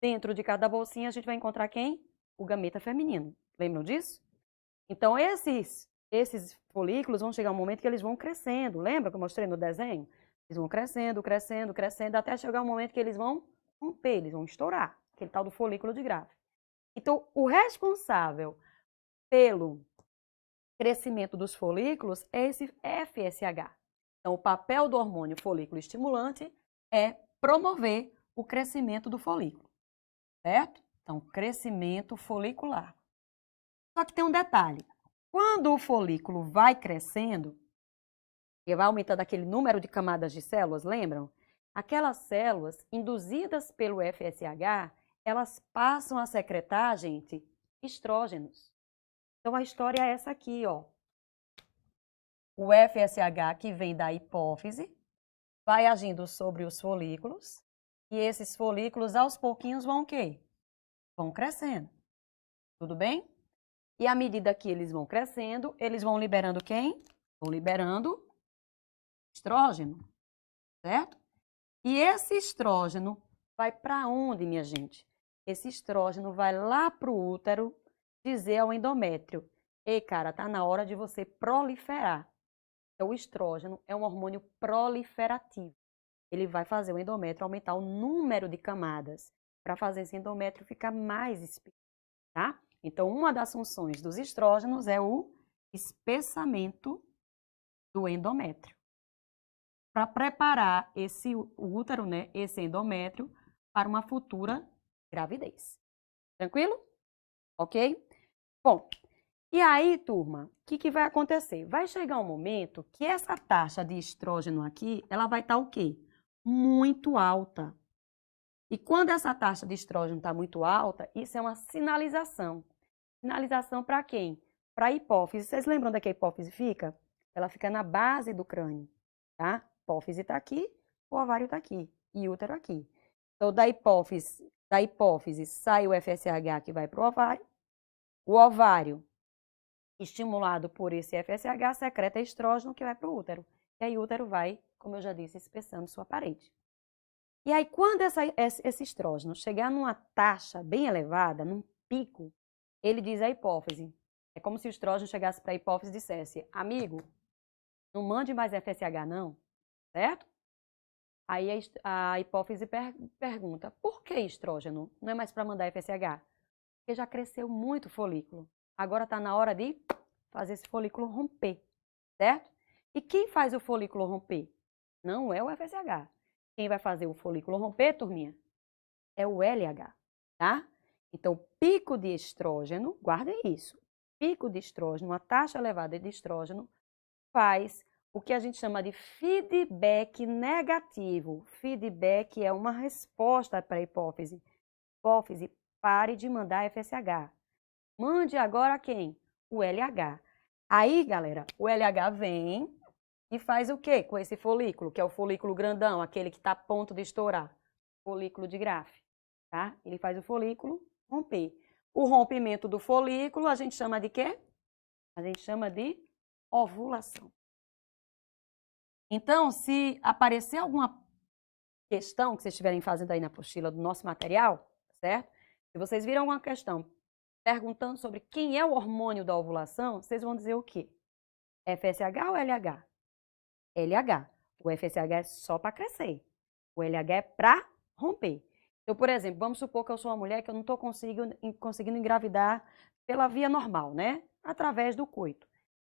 Dentro de cada bolsinha, a gente vai encontrar quem? O gameta feminino. Lembram disso? Então, esses folículos vão chegar um momento que eles vão crescendo. Lembra que eu mostrei no desenho? Eles vão crescendo, crescendo, crescendo, até chegar um momento que eles vão romper, eles vão estourar. Aquele tal do folículo de Graafi. Então, o responsável pelo crescimento dos folículos é esse FSH. Então, o papel do hormônio folículo estimulante é promover o crescimento do folículo, certo? Então, crescimento folicular. Só que tem um detalhe. Quando o folículo vai crescendo, e vai aumentando aquele número de camadas de células, lembram? Aquelas células induzidas pelo FSH, elas passam a secretar, gente, estrógenos. Então, a história é essa aqui, ó. O FSH que vem da hipófise, vai agindo sobre os folículos, e esses folículos, aos pouquinhos, vão o quê? Vão crescendo. Tudo bem? E à medida que eles vão crescendo, eles vão liberando quem? Vão liberando estrógeno, certo? E esse estrógeno vai para onde, minha gente? Esse estrógeno vai lá para o útero dizer ao endométrio: ei, cara, tá na hora de você proliferar. Então, o estrógeno é um hormônio proliferativo. Ele vai fazer o endométrio aumentar o número de camadas para fazer esse endométrio ficar mais espesso, tá? Então, uma das funções dos estrógenos é o espessamento do endométrio. Para preparar esse útero, né, esse endométrio, para uma futura gravidez. Tranquilo? Ok? Bom, e aí, turma, o que vai acontecer? Vai chegar um momento que essa taxa de estrógeno aqui, ela vai estar o quê? Muito alta. E quando essa taxa de estrógeno está muito alta, isso é uma sinalização. Sinalização para quem? Para a hipófise. Vocês lembram onde é que a hipófise fica? Ela fica na base do crânio, tá? A hipófise está aqui, o ovário está aqui e o útero aqui. Então, da hipófise sai o FSH que vai para o ovário. O ovário, estimulado por esse FSH, secreta estrógeno que vai para o útero. E aí o útero vai, como eu já disse, espessando sua parede. E aí, quando esse estrógeno chegar numa taxa bem elevada, num pico, ele diz à hipófise. É como se o estrógeno chegasse para a hipófise e dissesse: amigo, não mande mais FSH não, certo? Aí a hipófise pergunta: por que estrógeno? Não é mais para mandar FSH? Porque já cresceu muito o folículo. Agora está na hora de fazer esse folículo romper, certo? E quem faz o folículo romper? Não é o FSH. Quem vai fazer o folículo romper, turminha, é o LH, tá? Então, pico de estrógeno, guardem isso, pico de estrógeno, uma taxa elevada de estrógeno, faz o que a gente chama de feedback negativo. Feedback é uma resposta para a hipófise. Hipófise, pare de mandar FSH. Mande agora quem? O LH. Aí, galera, o LH vem e faz o quê com esse folículo, que é o folículo grandão, aquele que está a ponto de estourar? Folículo de Graafi, tá? Ele faz o folículo romper. O rompimento do folículo a gente chama de quê? A gente chama de ovulação. Então, se aparecer alguma questão que vocês estiverem fazendo aí na apostila do nosso material, certo? Se vocês viram alguma questão perguntando sobre quem é o hormônio da ovulação, vocês vão dizer o quê? FSH ou LH? LH. O FSH é só para crescer. O LH é para romper. Então, por exemplo, vamos supor que eu sou uma mulher que eu não estou conseguindo engravidar pela via normal, né? Através do coito.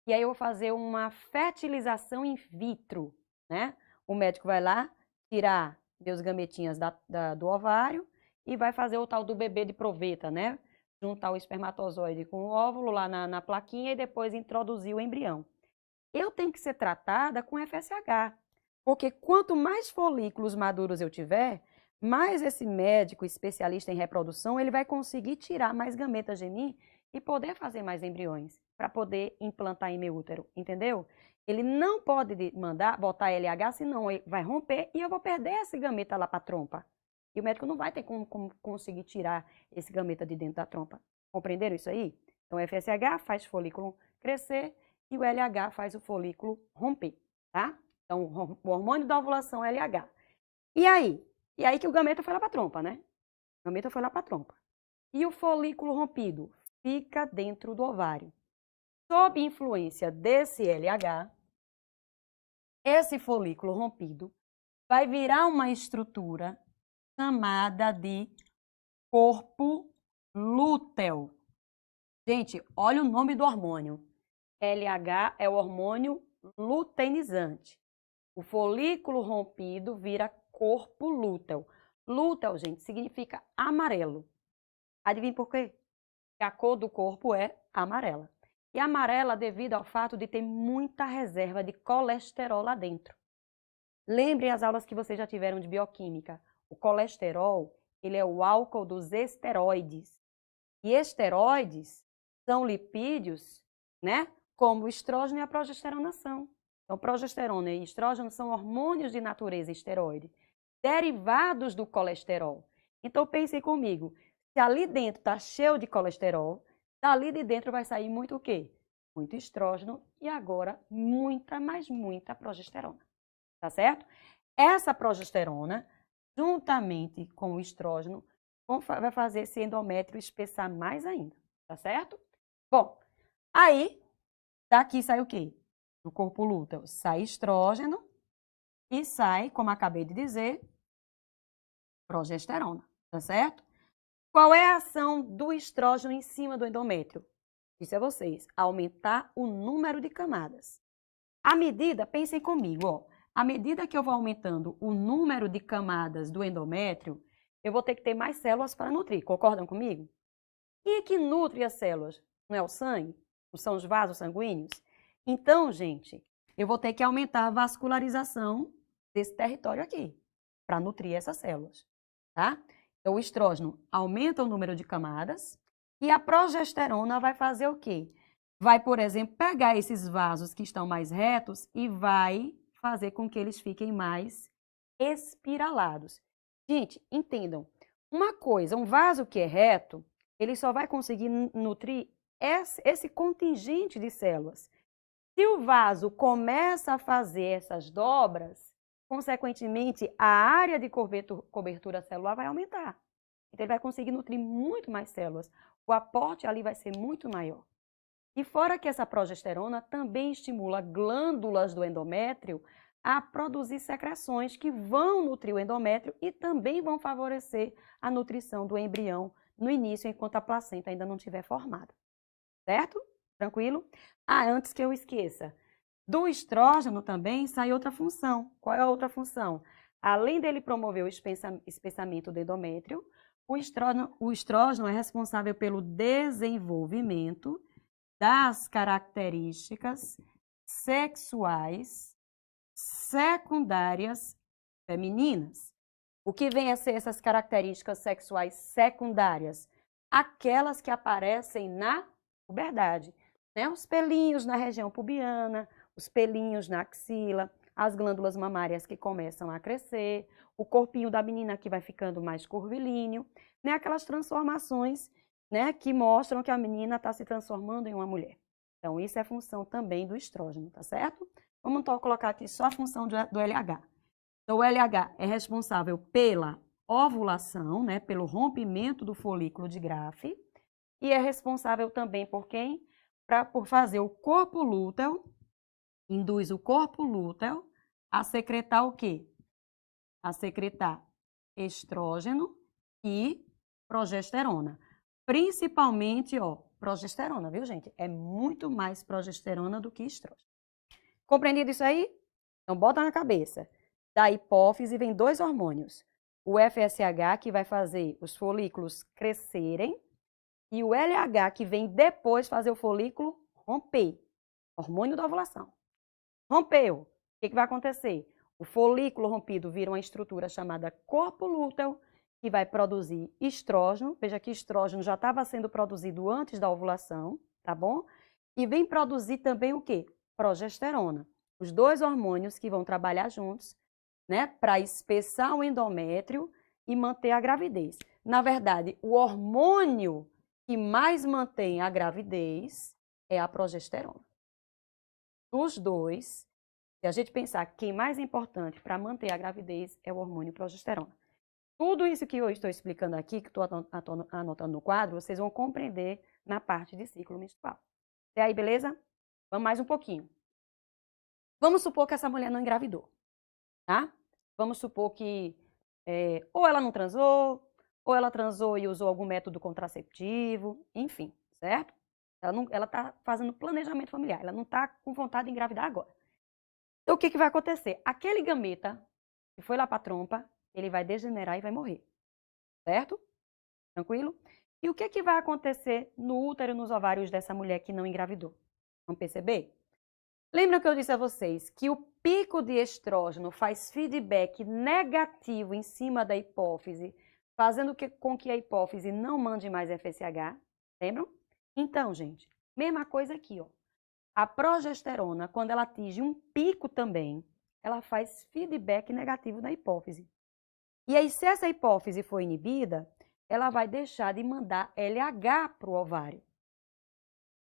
E aí eu vou fazer uma fertilização in vitro, né? O médico vai lá tirar meus gametinhas do ovário e vai fazer o tal do bebê de proveta, né? Juntar o espermatozoide com o óvulo lá na plaquinha e depois introduzir o embrião. Eu tenho que ser tratada com FSH, porque quanto mais folículos maduros eu tiver, mais esse médico especialista em reprodução, ele vai conseguir tirar mais gametas de mim e poder fazer mais embriões, para poder implantar em meu útero, entendeu? Ele não pode botar LH, senão ele vai romper e eu vou perder esse gameta lá para a trompa. E o médico não vai ter como conseguir tirar esse gameta de dentro da trompa. Compreenderam isso aí? Então, o FSH faz o folículo crescer e o LH faz o folículo romper, tá? Então, o hormônio da ovulação é LH. E aí? E aí que o gameta foi lá para a trompa, né? O gameta foi lá para a trompa. E o folículo rompido fica dentro do ovário. Sob influência desse LH, esse folículo rompido vai virar uma estrutura chamada de corpo lúteo. Gente, olha o nome do hormônio. LH é o hormônio luteinizante. O folículo rompido vira corpo lúteo. Lúteo, gente, significa amarelo. Adivinha por quê? Porque a cor do corpo é amarela. E amarela devido ao fato de ter muita reserva de colesterol lá dentro. Lembrem as aulas que vocês já tiveram de bioquímica. O colesterol, ele é o álcool dos esteroides. E esteroides são lipídios, né? Como o estrógeno e a progesterona são. Então, progesterona e estrógeno são hormônios de natureza esteroide, derivados do colesterol. Então, pensem comigo, se ali dentro está cheio de colesterol, dali de dentro vai sair muito o quê? Muito estrógeno e agora muita, mas muita progesterona. Tá certo? Essa progesterona, juntamente com o estrógeno, vai fazer esse endométrio espessar mais ainda. Tá certo? Bom, aí, daqui sai o quê? Do corpo lúteo sai estrógeno e sai, como acabei de dizer, progesterona. Tá certo? Qual é a ação do estrógeno em cima do endométrio? Disse a vocês, aumentar o número de camadas. À medida, pensem comigo, ó, à medida que eu vou aumentando o número de camadas do endométrio, eu vou ter que ter mais células para nutrir. Concordam comigo? Quem é que nutre as células? Não é o sangue? Não são os vasos sanguíneos? Então, gente, eu vou ter que aumentar a vascularização desse território aqui, para nutrir essas células, tá? Então, o estrógeno aumenta o número de camadas e a progesterona vai fazer o quê? Vai, por exemplo, pegar esses vasos que estão mais retos e vai fazer com que eles fiquem mais espiralados. Gente, entendam, uma coisa, um vaso que é reto, ele só vai conseguir nutrir esse contingente de células. Se o vaso começa a fazer essas dobras, consequentemente, a área de cobertura celular vai aumentar. Então, ele vai conseguir nutrir muito mais células. O aporte ali vai ser muito maior. E fora que essa progesterona também estimula glândulas do endométrio a produzir secreções que vão nutrir o endométrio e também vão favorecer a nutrição do embrião no início, enquanto a placenta ainda não estiver formada. Certo? Tranquilo? Ah, antes que eu esqueça, do estrógeno também sai outra função. Qual é a outra função? Além dele promover o espessamento do endométrio, o estrógeno é responsável pelo desenvolvimento das características sexuais secundárias femininas. O que vem a ser essas características sexuais secundárias? Aquelas que aparecem na puberdade, né? Os pelinhos na região pubiana, os pelinhos na axila, as glândulas mamárias que começam a crescer, o corpinho da menina que vai ficando mais curvilíneo, né? Aquelas transformações, né, que mostram que a menina está se transformando em uma mulher. Então, isso é função também do estrógeno, tá certo? Vamos então colocar aqui só a função do LH. Então, o LH é responsável pela ovulação, né, pelo rompimento do folículo de Grafe, e é responsável também por quem? Por fazer o corpo lúteo, induz o corpo lúteo a secretar o quê? A secretar estrógeno e progesterona. Principalmente, ó, progesterona, viu, gente? É muito mais progesterona do que estrógeno. Compreendido isso aí? Então, bota na cabeça. Da hipófise vem dois hormônios. O FSH, que vai fazer os folículos crescerem, e o LH, que vem depois fazer o folículo romper. Hormônio da ovulação. Rompeu. O que vai acontecer? O folículo rompido vira uma estrutura chamada corpo lúteo, que vai produzir estrógeno. Veja que estrógeno já estava sendo produzido antes da ovulação, tá bom? E vem produzir também o quê? Progesterona. Os dois hormônios que vão trabalhar juntos, né, para espessar o endométrio e manter a gravidez. Na verdade, o hormônio que mais mantém a gravidez é a progesterona. Dos dois, se a gente pensar que quem mais é importante para manter a gravidez é o hormônio progesterona. Tudo isso que eu estou explicando aqui, que estou anotando no quadro, vocês vão compreender na parte de ciclo menstrual. Até aí, beleza? Vamos mais um pouquinho. Vamos supor que essa mulher não engravidou, tá? Vamos supor que ou ela não transou, ou ela transou e usou algum método contraceptivo, enfim, certo? Ela está fazendo planejamento familiar, ela não está com vontade de engravidar agora. Então, o que vai acontecer? Aquele gameta que foi lá para a trompa, ele vai degenerar e vai morrer, certo? Tranquilo? E o que vai acontecer no útero e nos ovários dessa mulher que não engravidou? Vamos perceber? Lembra que eu disse a vocês que o pico de estrógeno faz feedback negativo em cima da hipófise, fazendo com que a hipófise não mande mais FSH? Lembram? Então, gente, mesma coisa aqui, ó. A progesterona, quando ela atinge um pico também, ela faz feedback negativo na hipófise. E aí, se essa hipófise for inibida, ela vai deixar de mandar LH para o ovário.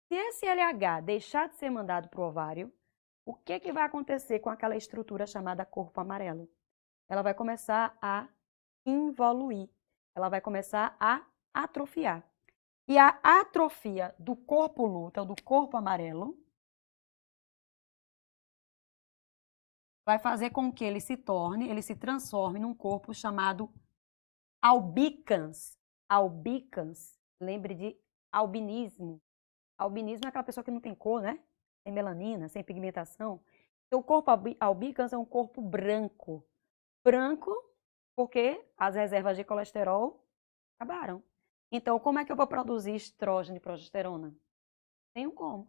Se esse LH deixar de ser mandado para o ovário, o que vai acontecer com aquela estrutura chamada corpo amarelo? Ela vai começar a involuir, ela vai começar a atrofiar. E a atrofia do corpo lúteo, do corpo amarelo, vai fazer com que ele se transforme num corpo chamado albicans. Albicans, lembre de albinismo. Albinismo é aquela pessoa que não tem cor, né? Sem melanina, sem pigmentação. Então, o corpo albicans é um corpo branco. Branco porque as reservas de colesterol acabaram. Então, como é que eu vou produzir estrógeno e progesterona? Tenho como.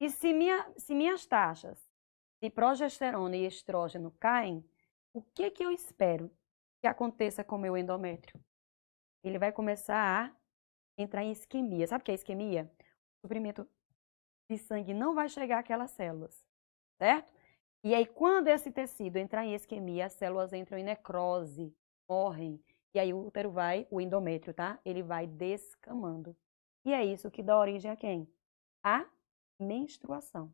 E se minhas taxas de progesterona e estrógeno caem, o que eu espero que aconteça com o meu endométrio? Ele vai começar a entrar em isquemia. Sabe o que é isquemia? O suprimento de sangue não vai chegar àquelas células, certo? E aí, quando esse tecido entrar em isquemia, as células entram em necrose, morrem. E aí o útero o endométrio, tá? Ele vai descamando. E é isso que dá origem a quem? A menstruação.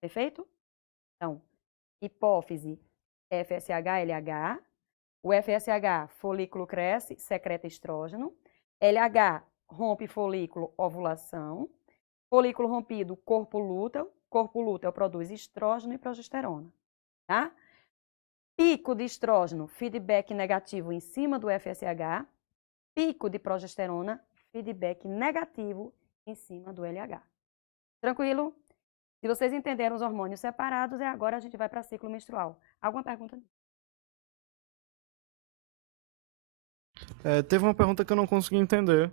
Perfeito? Então, hipófise, FSH, LH. O FSH, folículo cresce, secreta estrógeno. LH, rompe folículo, ovulação. Folículo rompido, corpo lúteo. Corpo lúteo produz estrógeno e progesterona, tá? Pico de estrógeno, feedback negativo em cima do FSH. Pico de progesterona, feedback negativo em cima do LH. Tranquilo? Se vocês entenderam os hormônios separados, agora a gente vai para ciclo menstrual. Alguma pergunta? Teve uma pergunta que eu não consegui entender,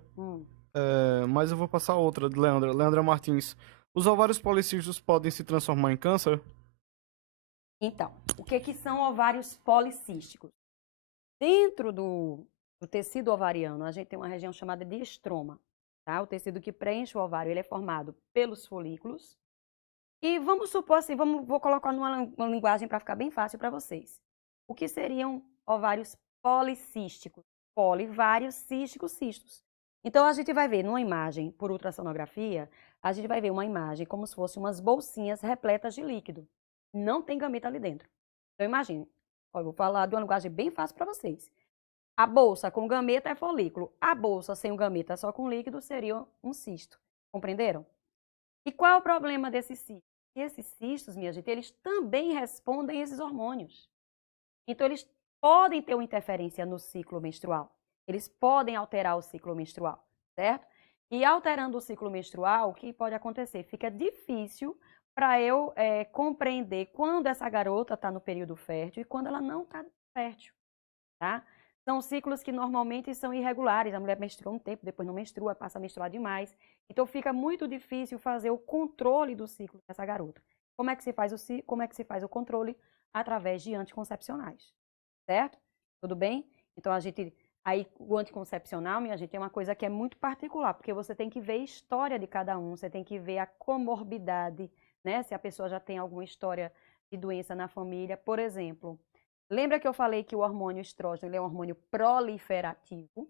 mas eu vou passar outra de Leandra. Leandra Martins. Os ovários policísticos podem se transformar em câncer? Então, o que são ovários policísticos? Dentro do tecido ovariano, a gente tem uma região chamada de estroma. Tá? O tecido que preenche o ovário, ele é formado pelos folículos. E vamos supor assim, vou colocar numa linguagem para ficar bem fácil para vocês. O que seriam ovários policísticos? Poli, vários, císticos, cistos. Então, a gente vai ver numa imagem por ultrassonografia, a gente vai ver uma imagem como se fossem umas bolsinhas repletas de líquido. Não tem gameta ali dentro. Então, imagine. Eu vou falar de uma linguagem bem fácil para vocês. A bolsa com gameta é folículo. A bolsa sem o gameta só com líquido seria um cisto. Compreenderam? E qual é o problema desses cistos? Esses cistos, minha gente, eles também respondem a esses hormônios. Então, eles podem ter uma interferência no ciclo menstrual. Eles podem alterar o ciclo menstrual, certo? E alterando o ciclo menstrual, o que pode acontecer? Fica difícil para eu compreender quando essa garota está no período fértil e quando ela não está fértil, tá? São ciclos que normalmente são irregulares. A mulher menstrua um tempo, depois não menstrua, passa a menstruar demais. Então, fica muito difícil fazer o controle do ciclo dessa garota. Como é que se faz o controle? Através de anticoncepcionais, certo? Tudo bem? Então, aí, o anticoncepcional, minha gente, é uma coisa que é muito particular, porque você tem que ver a história de cada um, você tem que ver a comorbidade, né? Se a pessoa já tem alguma história de doença na família. Por exemplo, lembra que eu falei que o hormônio estrógeno ele é um hormônio proliferativo?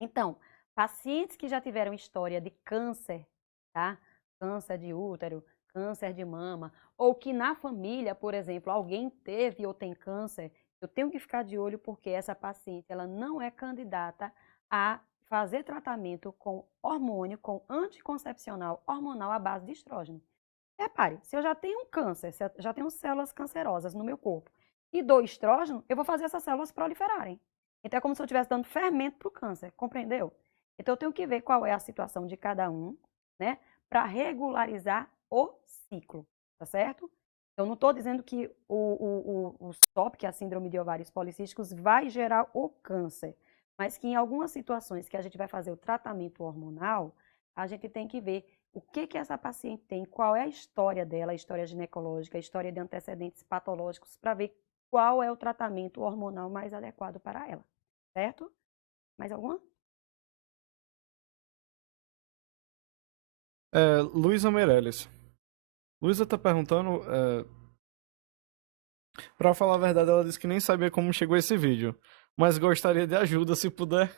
Então, pacientes que já tiveram história de câncer, tá? Câncer de útero, câncer de mama, ou que na família, por exemplo, alguém teve ou tem câncer, eu tenho que ficar de olho porque essa paciente ela não é candidata a fazer tratamento com hormônio, com anticoncepcional hormonal à base de estrógeno. Repare, se eu já tenho um câncer, se eu já tenho células cancerosas no meu corpo e dou estrógeno, eu vou fazer essas células proliferarem. Então é como se eu estivesse dando fermento para o câncer, compreendeu? Então eu tenho que ver qual é a situação de cada um, né, para regularizar o ciclo, tá certo? Eu não estou dizendo que o SOP, que é a síndrome de ovários policísticos, vai gerar o câncer, mas que em algumas situações que a gente vai fazer o tratamento hormonal, a gente tem que ver o que essa paciente tem, qual é a história dela, a história ginecológica, a história de antecedentes patológicos, para ver qual é o tratamento hormonal mais adequado para ela, certo? Mais alguma? Luísa Meirelles. Luísa tá perguntando. Pra falar a verdade, ela disse que nem sabia como chegou esse vídeo, mas gostaria de ajuda se puder.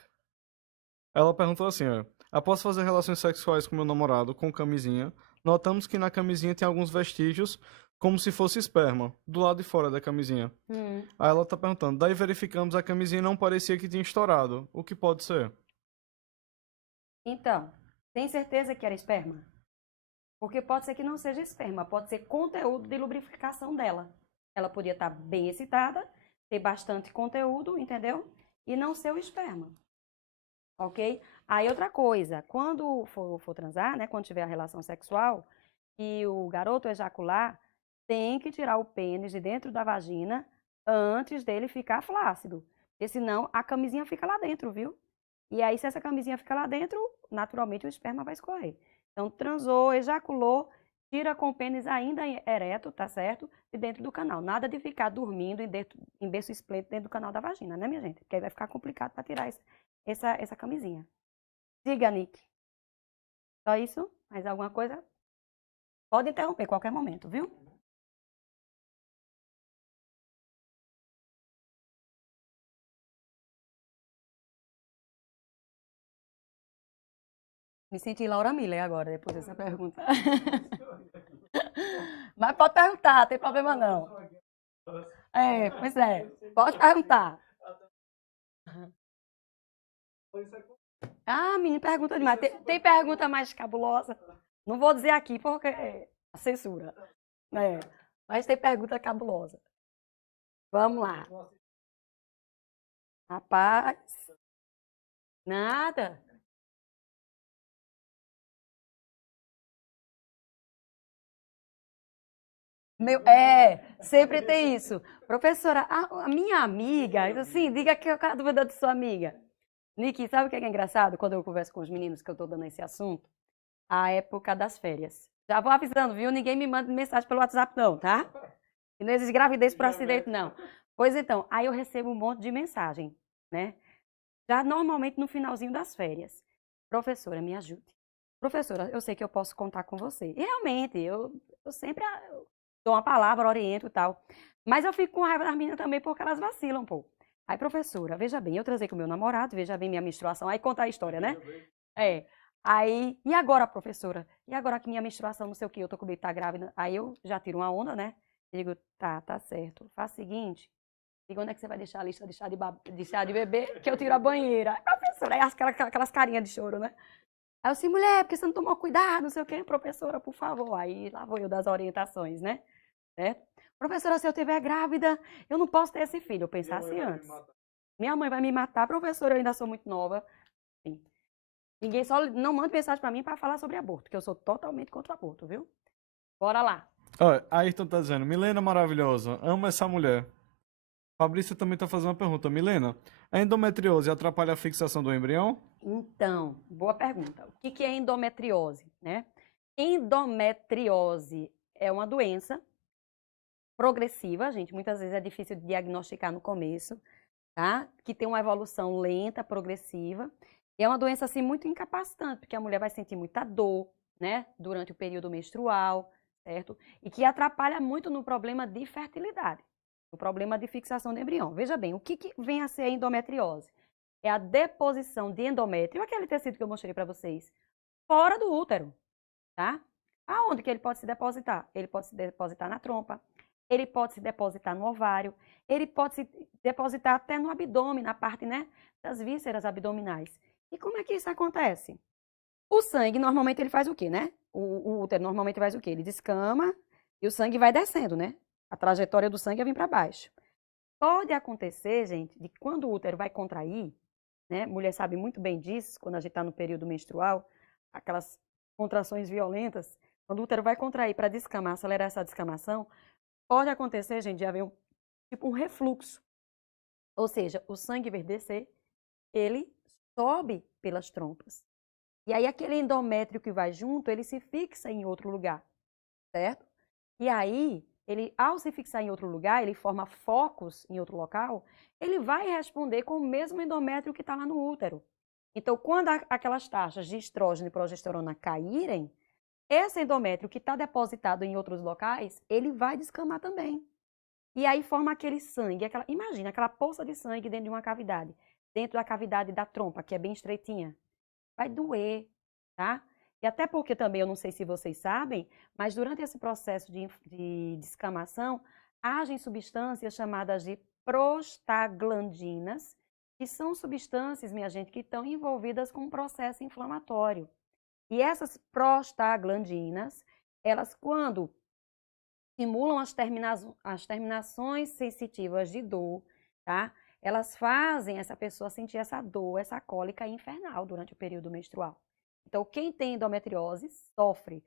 Ela perguntou assim, ó. Após fazer relações sexuais com meu namorado com camisinha, notamos que na camisinha tem alguns vestígios como se fosse esperma, do lado de fora da camisinha. Aí ela tá perguntando, daí verificamos a camisinha e não parecia que tinha estourado. O que pode ser? Então, tem certeza que era esperma? Porque pode ser que não seja esperma, pode ser conteúdo de lubrificação dela. Ela podia estar bem excitada, ter bastante conteúdo, entendeu? E não ser o esperma. Ok? Aí outra coisa, quando for transar, né? Quando tiver a relação sexual e o garoto ejacular, tem que tirar o pênis de dentro da vagina antes dele ficar flácido. Porque senão a camisinha fica lá dentro, viu? E aí, se essa camisinha fica lá dentro, naturalmente o esperma vai escorrer. Então, transou, ejaculou, tira com o pênis ainda ereto, tá certo? De dentro do canal. Nada de ficar dormindo em berço esplêndido dentro do canal da vagina, né, minha gente? Porque aí vai ficar complicado para tirar essa camisinha. Diga, Nick. Só isso? Mais alguma coisa? Pode interromper a qualquer momento, viu? Me senti Laura Miller agora, depois dessa pergunta. Mas pode perguntar, não tem problema não. Pois é. Pode perguntar. Ah, menino, pergunta demais. Tem pergunta mais cabulosa? Não vou dizer aqui porque é a censura. Mas tem pergunta cabulosa. Vamos lá. Rapaz. Nada. Sempre tem isso. Professora, a minha amiga, assim, diga que é a dúvida da sua amiga. Nick, sabe o que é engraçado quando eu converso com os meninos que eu tô dando esse assunto? A época das férias. Já vou avisando, viu? Ninguém me manda mensagem pelo WhatsApp não, tá? E não existe gravidez por acidente, não. Pois então, aí eu recebo um monte de mensagem, né? Já normalmente no finalzinho das férias. Professora, me ajude. Professora, eu sei que eu posso contar com você. E realmente, eu sempre dou uma palavra, oriento e tal. Mas eu fico com raiva das meninas também porque elas vacilam, pô. Aí, professora, veja bem, eu transei com meu namorado, veja bem minha menstruação. Aí conta a história, né? Aí, e agora, professora? E agora que minha menstruação, não sei o que, eu tô com medo de estar grávida. Aí eu já tiro uma onda, né? Digo, tá certo. Faz o seguinte, digo, onde é que você vai deixar a lista de chá de bebê? Que eu tiro a banheira. Aí, professora, aí aquelas carinhas de choro, né? Aí eu disse, mulher, porque você não tomou cuidado, não sei o quê, professora, por favor. Aí lá vou eu das orientações, né? Professora, se eu estiver grávida, eu não posso ter esse filho. Eu pensasse antes. Minha mãe vai me matar, professora, eu ainda sou muito nova. Sim. Ninguém só não manda mensagem pra mim pra falar sobre aborto, porque eu sou totalmente contra o aborto, viu? Bora lá. Olha, Ayrton tá dizendo, Milena maravilhosa, amo essa mulher. Fabrício também tá fazendo uma pergunta. Milena, a endometriose atrapalha a fixação do embrião? Então, boa pergunta. O que é endometriose, né? Endometriose é uma doença progressiva, gente. Muitas vezes é difícil de diagnosticar no começo, tá? Que tem uma evolução lenta, progressiva. E é uma doença, assim, muito incapacitante, porque a mulher vai sentir muita dor, né? Durante o período menstrual, certo? E que atrapalha muito no problema de fertilidade. O problema de fixação do embrião. Veja bem, o que vem a ser a endometriose? É a deposição de endométrio, aquele tecido que eu mostrei para vocês, fora do útero, tá? Aonde que ele pode se depositar? Ele pode se depositar na trompa, ele pode se depositar no ovário, ele pode se depositar até no abdômen, na parte, né, das vísceras abdominais. E como é que isso acontece? O sangue, normalmente, ele faz o quê, né? O útero normalmente faz o quê? Ele descama e o sangue vai descendo, né? A trajetória do sangue é vir para baixo. Pode acontecer, gente, de quando o útero vai contrair, né? Mulher sabe muito bem disso, quando a gente está no período menstrual, aquelas contrações violentas, quando o útero vai contrair para descamar, acelerar essa descamação, pode acontecer, gente, de haver um refluxo. Ou seja, o sangue, em vez de descer, ele sobe pelas trompas. E aí aquele endométrio que vai junto, ele se fixa em outro lugar, certo? E aí, ele, ao se fixar em outro lugar, ele forma focos em outro local, ele vai responder com o mesmo endométrio que está lá no útero. Então, quando aquelas taxas de estrógeno e progesterona caírem, esse endométrio que está depositado em outros locais, ele vai descamar também. E aí forma aquele sangue, imagina, aquela poça de sangue dentro de uma cavidade, dentro da cavidade da trompa, que é bem estreitinha. Vai doer, tá? E até porque também, eu não sei se vocês sabem, mas durante esse processo de descamação, agem substâncias chamadas de prostaglandinas, que são substâncias, minha gente, que estão envolvidas com um processo inflamatório. E essas prostaglandinas, elas quando estimulam as terminações sensitivas de dor, tá? Elas fazem essa pessoa sentir essa dor, essa cólica infernal durante o período menstrual. Então, quem tem endometriose sofre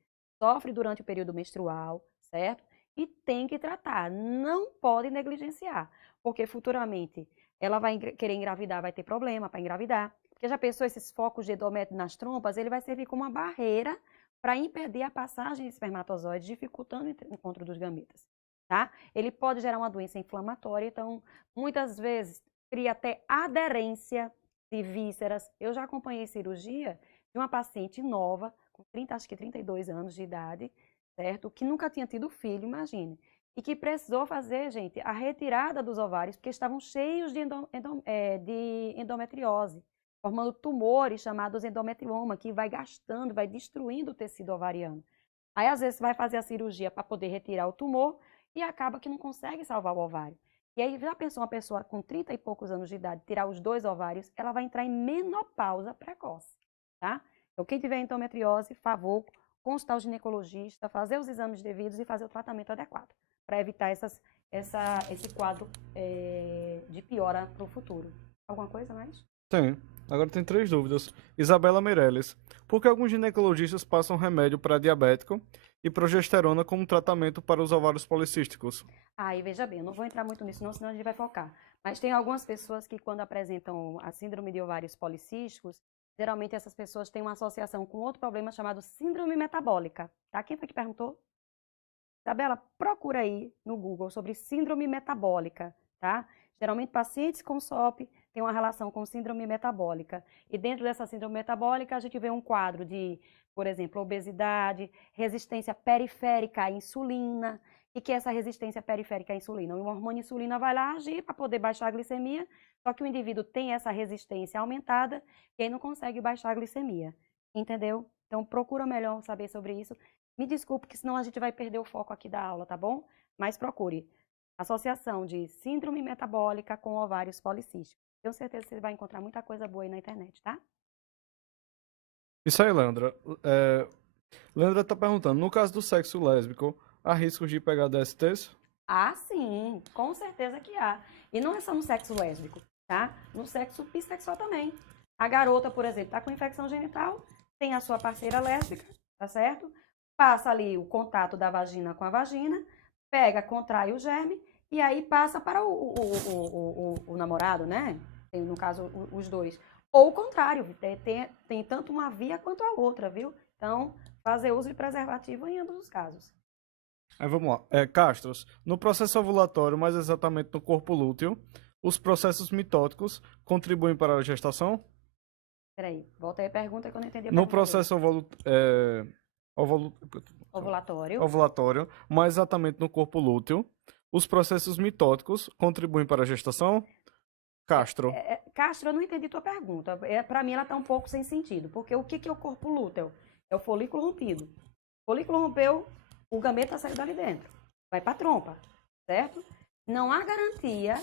durante o período menstrual, certo? E tem que tratar, não pode negligenciar, porque futuramente ela vai querer engravidar, vai ter problema para engravidar, porque já pensou esses focos de endométrio nas trompas, ele vai servir como uma barreira para impedir a passagem de espermatozoides, dificultando o encontro dos gametas, tá? Ele pode gerar uma doença inflamatória, então, muitas vezes, cria até aderência de vísceras. Eu já acompanhei cirurgia de uma paciente nova, com acho que 32 anos de idade, certo? Que nunca tinha tido filho, imagine. E que precisou fazer, gente, a retirada dos ovários, porque estavam cheios de endometriose, formando tumores chamados endometrioma, que vai gastando, vai destruindo o tecido ovariano. Aí, às vezes, vai fazer a cirurgia para poder retirar o tumor e acaba que não consegue salvar o ovário. E aí, já pensou uma pessoa com 30 e poucos anos de idade, tirar os 2 ovários, ela vai entrar em menopausa precoce, tá? Então, quem tiver endometriose, favor, consultar o ginecologista, fazer os exames devidos e fazer o tratamento adequado, para evitar esse quadro de piora para o futuro. Alguma coisa mais? Tem. Agora tem 3 dúvidas. Isabela Meirelles. Por que alguns ginecologistas passam remédio para diabético e progesterona como tratamento para os ovários policísticos? E veja bem, eu não vou entrar muito nisso não, senão a gente vai focar. Mas tem algumas pessoas que quando apresentam a síndrome de ovários policísticos, geralmente essas pessoas têm uma associação com outro problema chamado síndrome metabólica, tá? Quem foi que perguntou? Isabela, procura aí no Google sobre síndrome metabólica, tá? Geralmente pacientes com SOP têm uma relação com síndrome metabólica. E dentro dessa síndrome metabólica a gente vê um quadro de, por exemplo, obesidade, resistência periférica à insulina. O que é essa resistência periférica à insulina? O hormônio insulina vai lá agir para poder baixar a glicemia, só que o indivíduo tem essa resistência aumentada e aí não consegue baixar a glicemia. Entendeu? Então procura melhor saber sobre isso. Me desculpe, que senão a gente vai perder o foco aqui da aula, tá bom? Mas procure. Associação de síndrome metabólica com ovários policísticos. Tenho certeza que você vai encontrar muita coisa boa aí na internet, tá? Isso aí, Leandra. Leandra tá perguntando, no caso do sexo lésbico, há riscos de pegar DSTs? Sim, com certeza que há. E não é só no sexo lésbico, tá? No sexo bissexual também. A garota, por exemplo, tá com infecção genital, tem a sua parceira lésbica, tá certo? Passa ali o contato da vagina com a vagina, pega, contrai o germe e aí passa para o namorado, né? Tem, no caso, os dois. Ou o contrário, tem tanto uma via quanto a outra, viu? Então, fazer uso de preservativo em ambos os casos. Aí vamos lá. Castros, no processo ovulatório, mais exatamente no corpo lúteo, os processos mitóticos contribuem para a gestação? Peraí, volta aí a pergunta que eu não entendi. No processo ovulatório, mais exatamente no corpo lúteo, os processos mitóticos contribuem para a gestação? Castro. Castro, eu não entendi tua pergunta. Para mim ela está um pouco sem sentido, porque o que é o corpo lúteo? É o folículo rompido. O folículo rompeu, o gameta saiu dali dentro. Vai para a trompa, certo? Não há garantia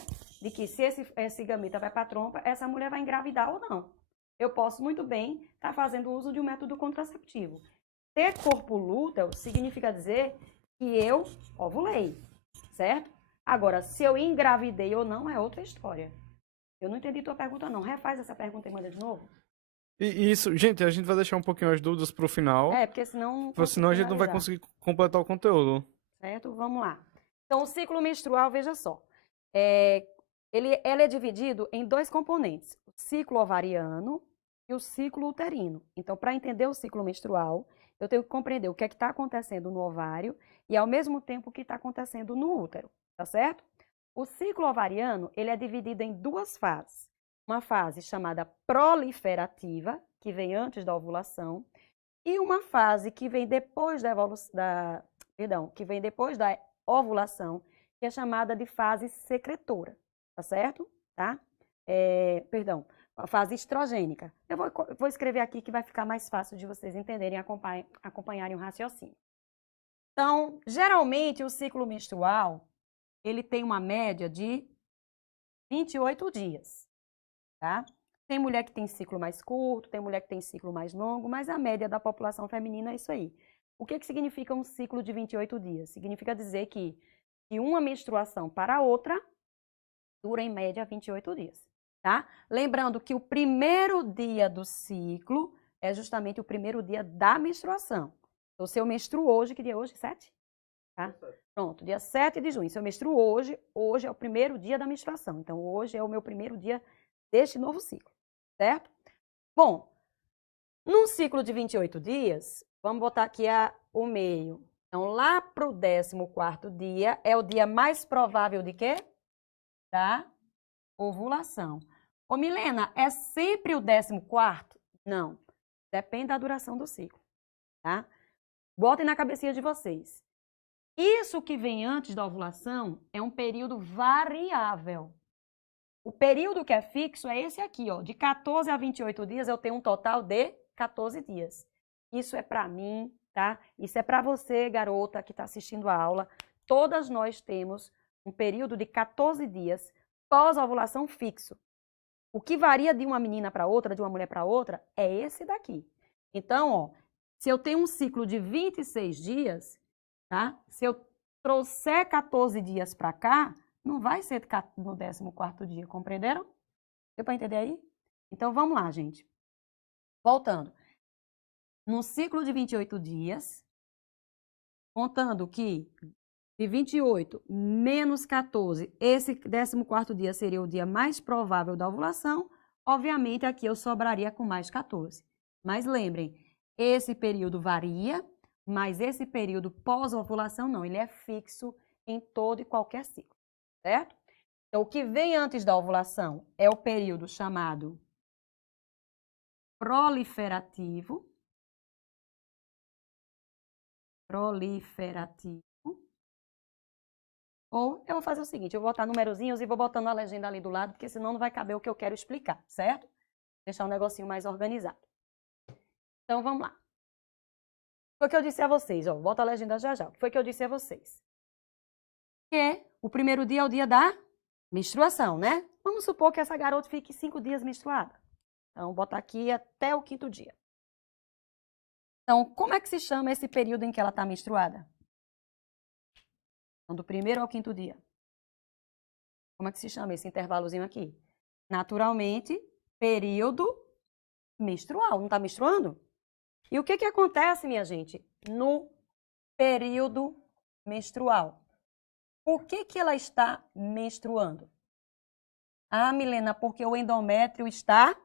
de que se esse gameta vai para a trompa, essa mulher vai engravidar ou não. Eu posso muito bem estar fazendo uso de um método contraceptivo. Ter corpo lúteo significa dizer que eu ovulei, certo? Agora, se eu engravidei ou não é outra história. Eu não entendi tua pergunta, não. Refaz essa pergunta e manda de novo. E isso, gente, a gente vai deixar um pouquinho as dúvidas pro final. Porque senão... Senão a gente não vai conseguir completar o conteúdo. Certo? Vamos lá. Então, o ciclo menstrual, veja só. Ele é dividido em 2 componentes. O ciclo ovariano e o ciclo uterino. Então, para entender o ciclo menstrual, eu tenho que compreender o que é que está acontecendo no ovário e, ao mesmo tempo, o que está acontecendo no útero. Tá certo? O ciclo ovariano, ele é dividido em 2 fases. Uma fase chamada proliferativa, que vem antes da ovulação, e uma fase que vem depois que vem depois da ovulação, que é chamada de fase secretora, tá certo? Tá? A fase estrogênica. Eu vou escrever aqui que vai ficar mais fácil de vocês entenderem e acompanharem o raciocínio. Então, geralmente, o ciclo menstrual, ele tem uma média de 28 dias, tá? Tem mulher que tem ciclo mais curto, tem mulher que tem ciclo mais longo, mas a média da população feminina é isso aí. O que significa um ciclo de 28 dias? Significa dizer que de uma menstruação para a outra, dura em média 28 dias, tá? Lembrando que o primeiro dia do ciclo é justamente o primeiro dia da menstruação. Então, se eu menstruo hoje, que dia é hoje? 7? Tá? Pronto, dia 7 de junho. Se eu menstruo hoje, hoje é o primeiro dia da menstruação. Então, hoje é o meu primeiro dia deste novo ciclo, certo? Bom, num ciclo de 28 dias, vamos botar aqui o meio. Então, lá para o 14º dia, é o dia mais provável de quê? Da ovulação. Ô, Milena, é sempre o 14º? Não, depende da duração do ciclo, tá? Botem na cabecinha de vocês. Isso que vem antes da ovulação é um período variável. O período que é fixo é esse aqui, ó. De 14 a 28 dias, eu tenho um total de 14 dias. Isso é para mim, tá? Isso é para você, garota, que está assistindo a aula. Todas nós temos um período de 14 dias pós-ovulação fixo. O que varia de uma menina para outra, de uma mulher para outra, é esse daqui. Então, ó, se eu tenho um ciclo de 26 dias, tá? Se eu trouxer 14 dias para cá, não vai ser no 14º dia, compreenderam? Deu para entender aí? Então, vamos lá, gente. Voltando. No ciclo de 28 dias, contando que de 28 menos 14, esse 14º dia seria o dia mais provável da ovulação, obviamente aqui eu sobraria com mais 14. Mas lembrem, esse período varia, mas esse período pós-ovulação não, ele é fixo em todo e qualquer ciclo, certo? Então, o que vem antes da ovulação é o período chamado proliferativo. Ou eu vou fazer o seguinte, eu vou botar numerozinhos e vou botando a legenda ali do lado, porque senão não vai caber o que eu quero explicar, certo? Deixar um negocinho mais organizado. Então, vamos lá. Foi o que eu disse a vocês, ó, bota a legenda já já. Foi o que eu disse a vocês. Que o primeiro dia é o dia da menstruação, né? Vamos supor que essa garota fique 5 dias menstruada. Então, bota aqui até o 5º dia. Então, como é que se chama esse período em que ela está menstruada? Então, do 1º ao 5º dia. Como é que se chama esse intervalozinho aqui? Naturalmente, período menstrual. Não está menstruando? E o que acontece, minha gente, no período menstrual? Por que ela está menstruando? Ah, Milena, porque o endométrio está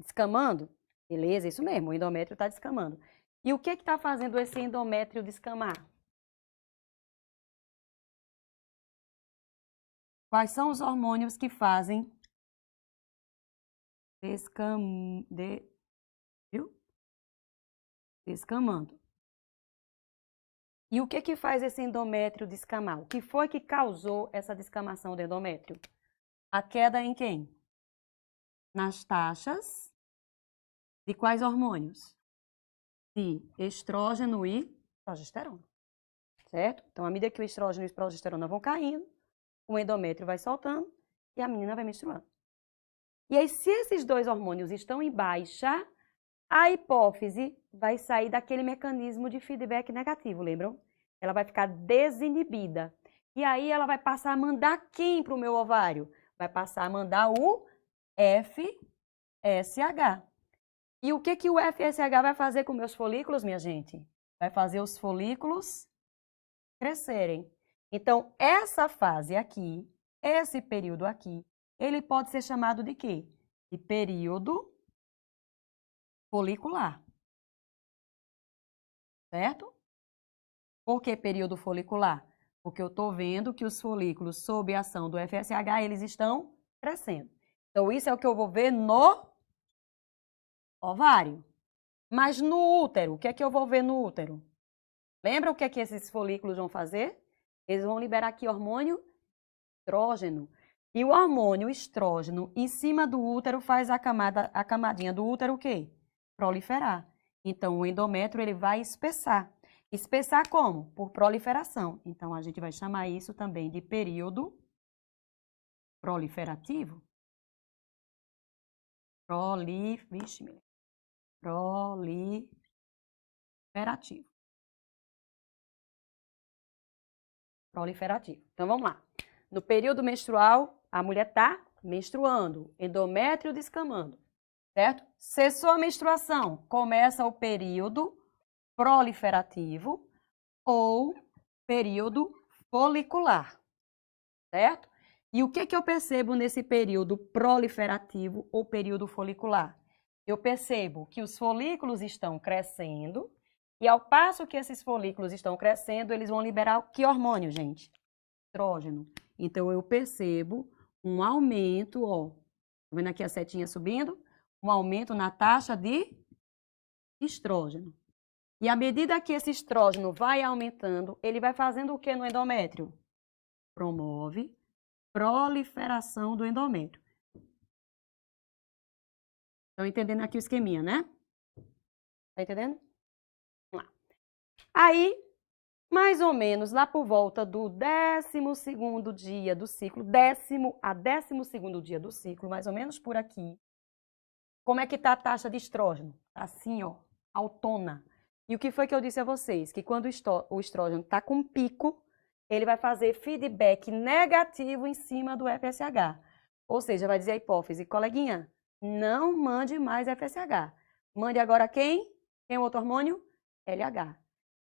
descamando? Beleza, isso mesmo, o endométrio está descamando. E o que está fazendo esse endométrio descamar? Quais são os hormônios que fazem descamando? E o que faz esse endométrio descamar? O que foi que causou essa descamação do endométrio? A queda em quem? Nas taxas de quais hormônios? De estrógeno e progesterona, certo? Então, à medida que o estrógeno e a progesterona vão caindo, o endométrio vai soltando e a menina vai menstruando. E aí, se esses dois hormônios estão em baixa, a hipófise vai sair daquele mecanismo de feedback negativo, lembram? Ela vai ficar desinibida. E aí, ela vai passar a mandar quem para o meu ovário? Vai passar a mandar o FSH. E o que o FSH vai fazer com meus folículos, minha gente? Vai fazer os folículos crescerem. Então, essa fase aqui, esse período aqui, ele pode ser chamado de quê? De período folicular. Certo? Por que período folicular? Porque eu estou vendo que os folículos, sob a ação do FSH, eles estão crescendo. Então, isso é o que eu vou ver no ovário. Mas no útero, o que é que eu vou ver no útero? Lembra o que é que esses folículos vão fazer? Eles vão liberar aqui hormônio estrógeno. E o hormônio estrógeno em cima do útero faz a camadinha do útero o quê? Proliferar. Então, o endométrio ele vai espessar. Espessar como? Por proliferação. Então, a gente vai chamar isso também de período proliferativo. Proliferativo. Proliferativo. Então, vamos lá. No período menstrual, a mulher está menstruando, endométrio descamando, certo? Cessou a menstruação, começa o período proliferativo ou período folicular, certo? E o que que eu percebo nesse período proliferativo ou período folicular? Eu percebo que os folículos estão crescendo e ao passo que esses folículos estão crescendo, eles vão liberar que hormônio, gente? Estrógeno. Então, eu percebo um aumento, ó, tá vendo aqui a setinha subindo? Um aumento na taxa de estrógeno. E à medida que esse estrógeno vai aumentando, ele vai fazendo o que no endométrio? Promove proliferação do endométrio. Estão entendendo aqui o esqueminha, né? Tá entendendo? Vamos lá. Aí, mais ou menos lá por volta do 12º dia do ciclo, 12º dia do ciclo, mais ou menos por aqui. Como é que está a taxa de estrógeno? Assim, ó, autona. E o que foi que eu disse a vocês? Que quando o estrógeno está com pico, ele vai fazer feedback negativo em cima do FSH. Ou seja, vai dizer a hipófise, coleguinha, não mande mais FSH. Mande agora quem? Quem é o outro hormônio? LH.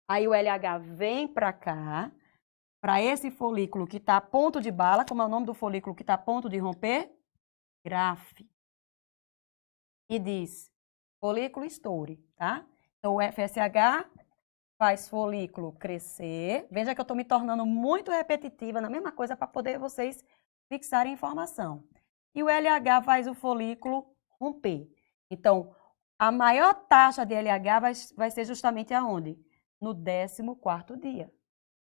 Aí o LH vem para cá, para esse folículo que está a ponto de bala, como é o nome do folículo que está a ponto de romper? Grafe. E diz, folículo estoure, tá? Então o FSH faz folículo crescer. Veja que eu estou me tornando muito repetitiva na mesma coisa para poder vocês fixarem informação. E o LH faz o folículo romper. Então, a maior taxa de LH vai ser justamente aonde? No 14º dia.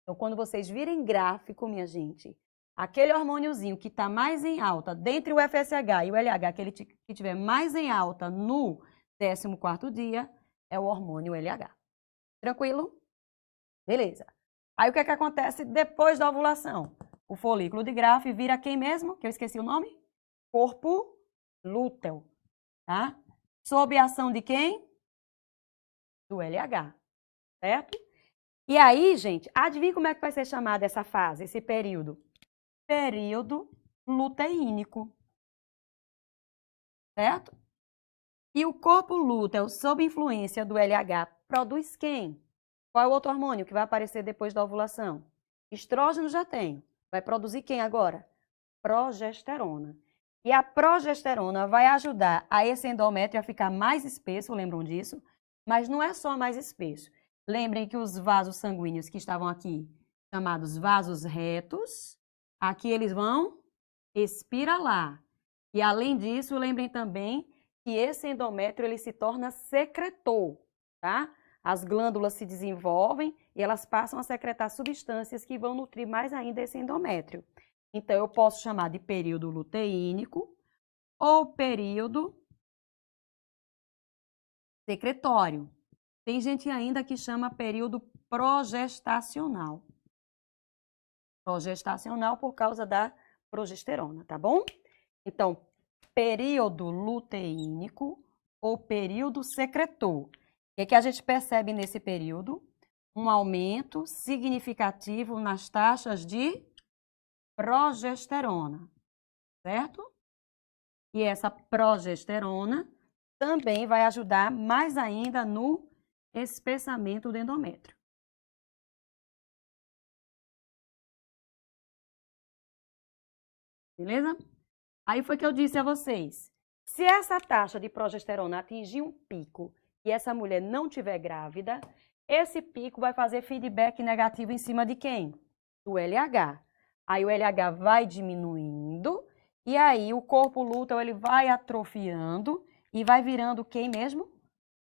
Então, quando vocês virem gráfico, minha gente, aquele hormôniozinho que está mais em alta, dentre o FSH e o LH, aquele que estiver mais em alta no 14º dia, é o hormônio LH. Tranquilo? Beleza. Aí, o que é que acontece depois da ovulação? O folículo de Grafe vira quem mesmo? Que eu esqueci o nome? Corpo lúteo, tá? Sob a ação de quem? Do LH. Certo? E aí, gente, adivinha como é que vai ser chamada essa fase, esse período? Período luteínico. Certo? E o corpo lúteo, sob influência do LH, produz quem? Qual é o outro hormônio que vai aparecer depois da ovulação? Estrógeno já tem. Vai produzir quem agora? Progesterona. E a progesterona vai ajudar a esse endométrio a ficar mais espesso, lembram disso? Mas não é só mais espesso. Lembrem que os vasos sanguíneos que estavam aqui, chamados vasos retos, aqui eles vão espiralar. E além disso, lembrem também que esse endométrio ele se torna secretor, tá? As glândulas se desenvolvem e elas passam a secretar substâncias que vão nutrir mais ainda esse endométrio. Então, eu posso chamar de período luteínico ou período secretório. Tem gente ainda que chama período progestacional. Progestacional por causa da progesterona, tá bom? Então, período luteínico ou período secretor. O que a gente percebe nesse período? Um aumento significativo nas taxas de progesterona, certo? E essa progesterona também vai ajudar mais ainda no espessamento do endométrio. Beleza? Aí foi que eu disse a vocês, se essa taxa de progesterona atingir um pico e essa mulher não tiver grávida, esse pico vai fazer feedback negativo em cima de quem? Do LH. Aí o LH vai diminuindo e aí o corpo lúteo ele vai atrofiando e vai virando quem mesmo?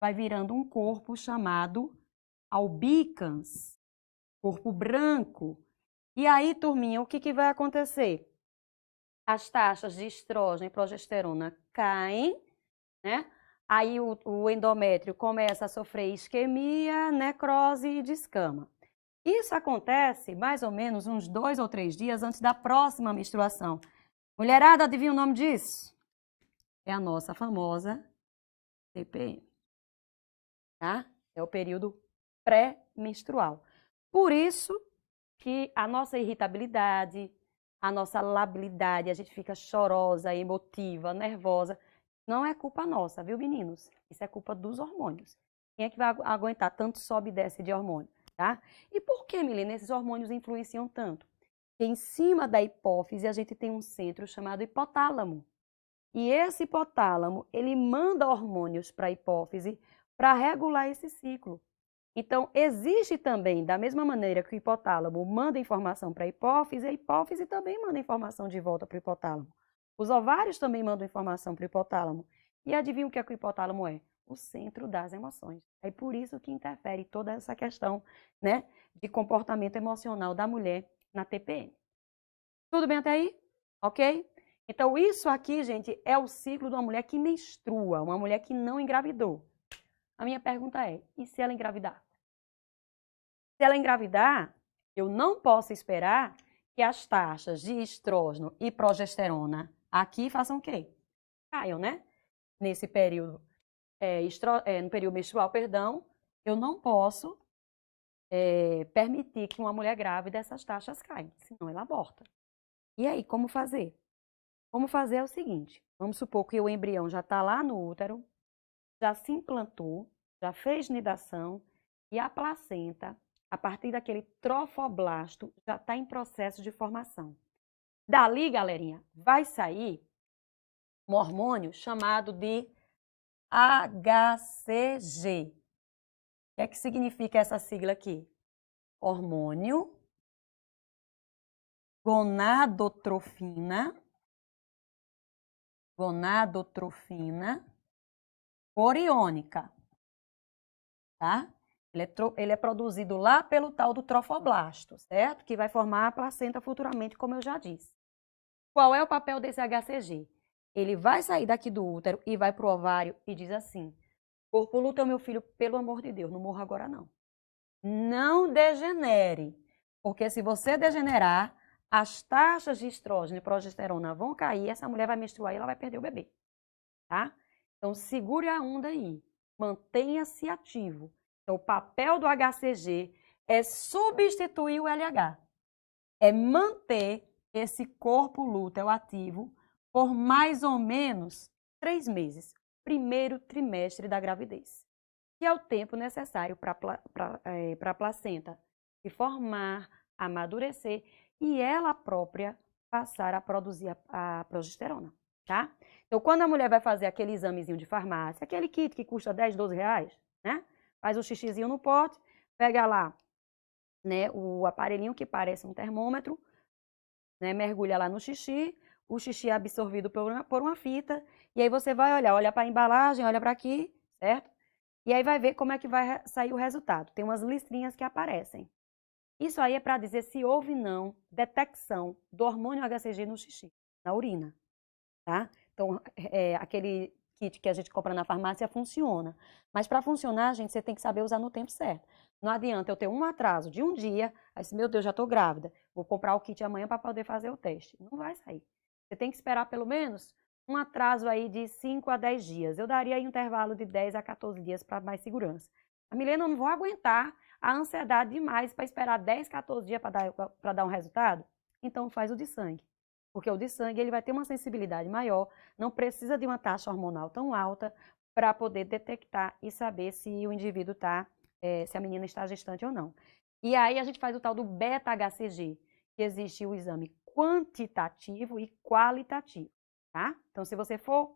vai virando um corpo chamado albicans, corpo branco. E aí, turminha, o que vai acontecer? As taxas de estrógeno e progesterona caem, né? Aí o endométrio começa a sofrer isquemia, necrose e descama. Isso acontece mais ou menos uns 2 ou 3 dias antes da próxima menstruação. Mulherada, adivinha o nome disso? É a nossa famosa TPM, tá? É o período pré-menstrual. Por isso que a nossa irritabilidade, a nossa labilidade, a gente fica chorosa, emotiva, nervosa, não é culpa nossa, viu, meninos? Isso é culpa dos hormônios. Quem é que vai aguentar tanto sobe e desce de hormônio, tá? E por que, Milena, esses hormônios influenciam tanto? Porque em cima da hipófise a gente tem um centro chamado hipotálamo. E esse hipotálamo, ele manda hormônios para a hipófise para regular esse ciclo. Então, existe também, da mesma maneira que o hipotálamo manda informação para a hipófise também manda informação de volta para o hipotálamo. Os ovários também mandam informação para o hipotálamo. E adivinha o que o hipotálamo é? O centro das emoções. É por isso que interfere toda essa questão, né, de comportamento emocional da mulher na TPM. Tudo bem até aí? Ok? Então, isso aqui, gente, é o ciclo de uma mulher que menstrua, uma mulher que não engravidou. A minha pergunta é, e se ela engravidar? Se ela engravidar, eu não posso esperar que as taxas de estrógeno e progesterona aqui façam o quê? Caiam, né? Nesse período, no período menstrual, perdão, eu não posso permitir que uma mulher grávida essas taxas caiam, senão ela aborta. E aí, como fazer? Como fazer é o seguinte, vamos supor que o embrião já está lá no útero, já se implantou, já fez nidação e a placenta, a partir daquele trofoblasto, já está em processo de formação. Dali, galerinha, vai sair um hormônio chamado de HCG. O que é que significa essa sigla aqui? Hormônio gonadotrofina coriônica, tá? Ele é produzido lá pelo tal do trofoblasto, certo? Que vai formar a placenta futuramente, como eu já disse. Qual é o papel desse HCG? Ele vai sair daqui do útero e vai para o ovário e diz assim, corpo lúteo, meu filho, pelo amor de Deus, não morra agora não. Não degenere, porque se você degenerar, as taxas de estrógeno e progesterona vão cair, essa mulher vai menstruar e ela vai perder o bebê, tá? Então, segure a onda aí, mantenha-se ativo. Então, o papel do HCG é substituir o LH, é manter esse corpo lúteo ativo por mais ou menos 3 meses, primeiro trimestre da gravidez, que é o tempo necessário para a placenta se formar, amadurecer e ela própria passar a produzir a progesterona, tá? Então, quando a mulher vai fazer aquele examezinho de farmácia, aquele kit que custa 10, 12 reais, né? Faz o xixizinho no pote, pega lá, né, o aparelhinho que parece um termômetro, né, mergulha lá no xixi, o xixi é absorvido por uma fita, e aí você vai olha para a embalagem, olha para aqui, certo? E aí vai ver como é que vai sair o resultado. Tem umas listrinhas que aparecem. Isso aí é para dizer se houve ou não detecção do hormônio HCG no xixi, na urina, tá? Então, aquele kit que a gente compra na farmácia funciona. Mas para funcionar, gente, você tem que saber usar no tempo certo. Não adianta eu ter um atraso de um dia, aí meu Deus, já estou grávida, vou comprar o kit amanhã para poder fazer o teste. Não vai sair. Você tem que esperar pelo menos um atraso aí de 5 a 10 dias. Eu daria aí um intervalo de 10 a 14 dias para mais segurança. A Milena, eu não vou aguentar a ansiedade demais para esperar 10, 14 dias para dar um resultado. Então faz o de sangue. Porque o de sangue ele vai ter uma sensibilidade maior, não precisa de uma taxa hormonal tão alta para poder detectar e saber se o indivíduo está, se a menina está gestante ou não. E aí a gente faz o tal do beta-HCG, que existe o exame quantitativo e qualitativo, tá? Então, se você for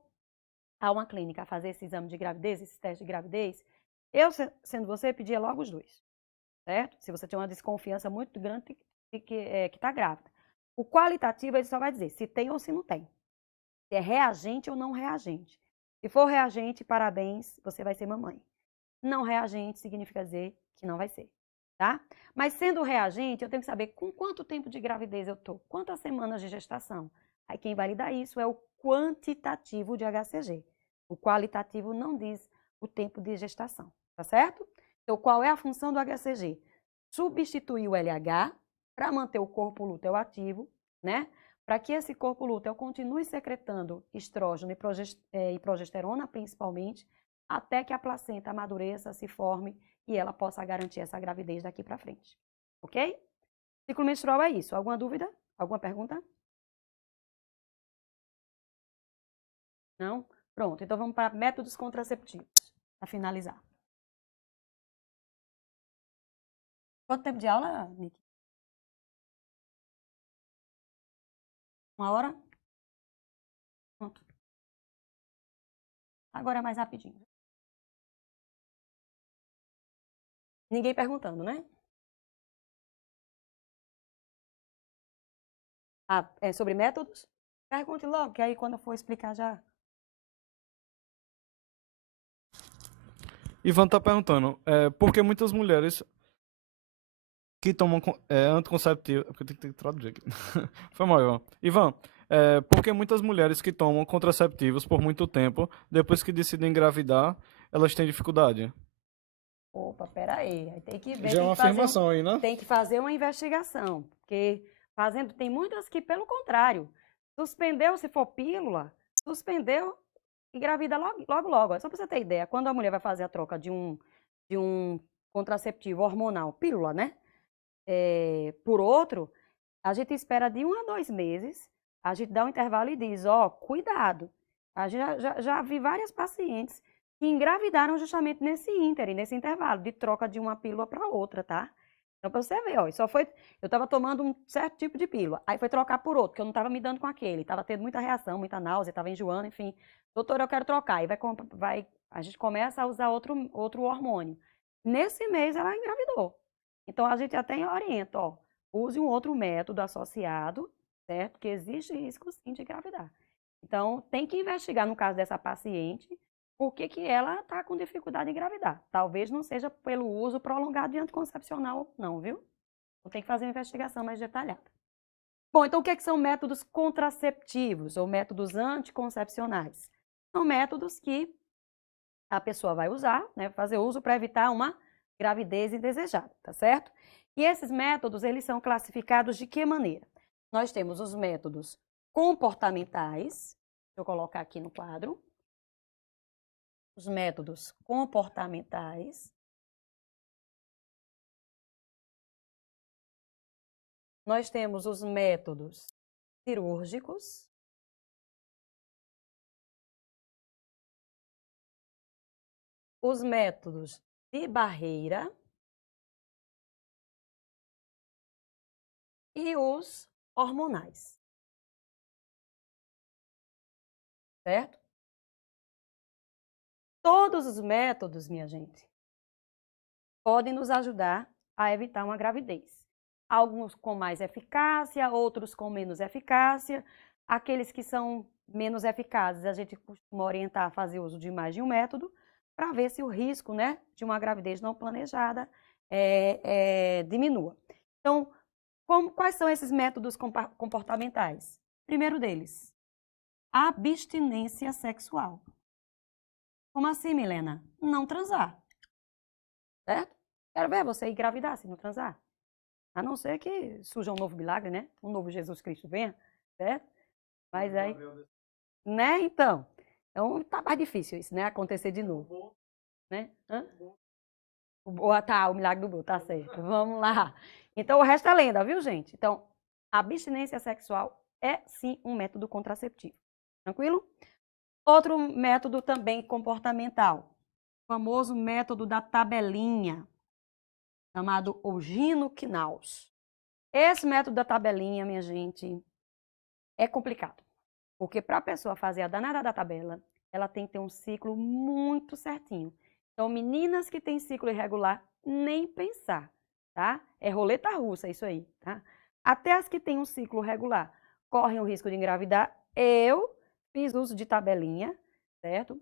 a uma clínica fazer esse exame de gravidez, esse teste de gravidez, eu, sendo você, pedia logo os dois, certo? Se você tem uma desconfiança muito grande que está grávida. O qualitativo, ele só vai dizer se tem ou se não tem. Se é reagente ou não reagente. Se for reagente, parabéns, você vai ser mamãe. não reagente significa dizer que não vai ser, tá? Mas sendo reagente, eu tenho que saber com quanto tempo de gravidez eu tô, quantas semanas de gestação. Aí quem valida isso é o quantitativo de HCG. O qualitativo não diz o tempo de gestação, tá certo? Então, qual é a função do HCG? Substituir o LH para manter o corpo lúteo ativo, né? Para que esse corpo lúteo continue secretando estrógeno e progesterona, principalmente, até que a placenta amadureça, se forme e ela possa garantir essa gravidez daqui para frente. Ok? Ciclo menstrual é isso. Alguma dúvida? Alguma pergunta? Não? Pronto. Então vamos para métodos contraceptivos, para finalizar. Quanto tempo de aula, Nick? 1 hora? Pronto. Agora é mais rapidinho. Ninguém perguntando, né? Ah, é sobre métodos? Pergunte logo, que aí quando eu for explicar já. Ivan tá perguntando, por que muitas mulheres que tomam anticonceptivo... Porque eu tenho que traduzir aqui. Foi mal, Ivan. Ivan, por que muitas mulheres que tomam contraceptivos por muito tempo, depois que decidem engravidar, elas têm dificuldade? Opa, peraí. Aí tem que ver. Já é uma afirmação aí, né? Tem que fazer uma investigação. Porque tem muitas que, pelo contrário, suspendeu, se for pílula, suspendeu, engravida logo. Só para você ter ideia, quando a mulher vai fazer a troca de um contraceptivo hormonal, pílula, né? Por outro, a gente espera de 1 a 2 meses, a gente dá um intervalo e diz, cuidado. A gente já vi várias pacientes que engravidaram justamente nesse intervalo, de troca de uma pílula para outra, tá? Então, para você ver, eu estava tomando um certo tipo de pílula, aí foi trocar por outro, porque eu não estava me dando com aquele, estava tendo muita reação, muita náusea, estava enjoando, enfim. Doutora, eu quero trocar. Aí a gente começa a usar outro hormônio. Nesse mês, ela engravidou. Então, a gente até orienta, use um outro método associado, certo? Que existe risco, sim, de engravidar. Então, tem que investigar, no caso dessa paciente, por que ela está com dificuldade em engravidar. Talvez não seja pelo uso prolongado de anticoncepcional, não, viu? Então, tem que fazer uma investigação mais detalhada. Bom, então o que são métodos contraceptivos ou métodos anticoncepcionais? São métodos que a pessoa vai usar, né, fazer uso para evitar uma gravidez indesejada, tá certo? E esses métodos, eles são classificados de que maneira? Nós temos os métodos comportamentais, deixa eu colocar aqui no quadro, os métodos comportamentais. Nós temos os métodos cirúrgicos. Os métodos de barreira. E os hormonais. Certo? Todos os métodos, minha gente, podem nos ajudar a evitar uma gravidez. Alguns com mais eficácia, outros com menos eficácia. Aqueles que são menos eficazes, a gente costuma orientar a fazer uso de mais de um método para ver se o risco, né, de uma gravidez não planejada diminua. Então, quais são esses métodos comportamentais? Primeiro deles, abstinência sexual. Como assim, Milena? Não transar. Certo? Quero ver você engravidar se não transar. A não ser que surja um novo milagre, né? Um novo Jesus Cristo venha, certo? Mas aí, né? Então tá mais difícil isso, né? Acontecer de novo, né? O milagre do bolo, tá certo. Vamos lá. Então, o resto é lenda, viu, gente? Então, a abstinência sexual é, sim, um método contraceptivo. Tranquilo? Outro método também comportamental, o famoso método da tabelinha, chamado Ogino-Knaus. Esse método da tabelinha, minha gente, é complicado. Porque para a pessoa fazer a danada da tabela, ela tem que ter um ciclo muito certinho. Então, meninas que têm ciclo irregular, nem pensar, tá? É roleta russa isso aí, tá? Até as que têm um ciclo regular correm o risco de engravidar. Eu fiz uso de tabelinha, certo?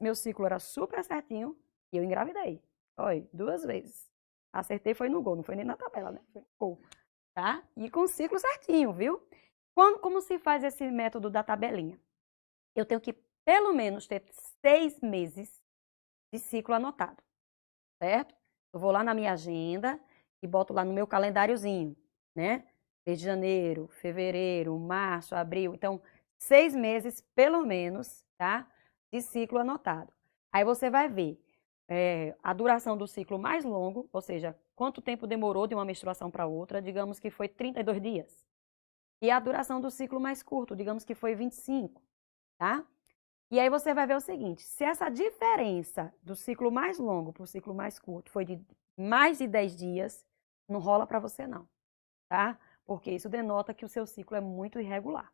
Meu ciclo era super certinho, E eu engravidei. Olha, 2 vezes. Acertei, foi no gol, não foi nem na tabela, né? Foi no gol. Tá? E com o ciclo certinho, viu? Como se faz esse método da tabelinha? Eu tenho que, pelo menos, ter 6 meses de ciclo anotado, certo? Eu vou lá na minha agenda e boto lá no meu calendáriozinho, né? Mês de janeiro, fevereiro, março, abril. Então, 6 meses, pelo menos, tá? De ciclo anotado. Aí você vai ver a duração do ciclo mais longo, ou seja, quanto tempo demorou de uma menstruação para outra, digamos que foi 32 dias. E a duração do ciclo mais curto, digamos que foi 25, tá? E aí você vai ver o seguinte, se essa diferença do ciclo mais longo para o ciclo mais curto foi de mais de 10 dias, não rola para você não, tá? Porque isso denota que o seu ciclo é muito irregular.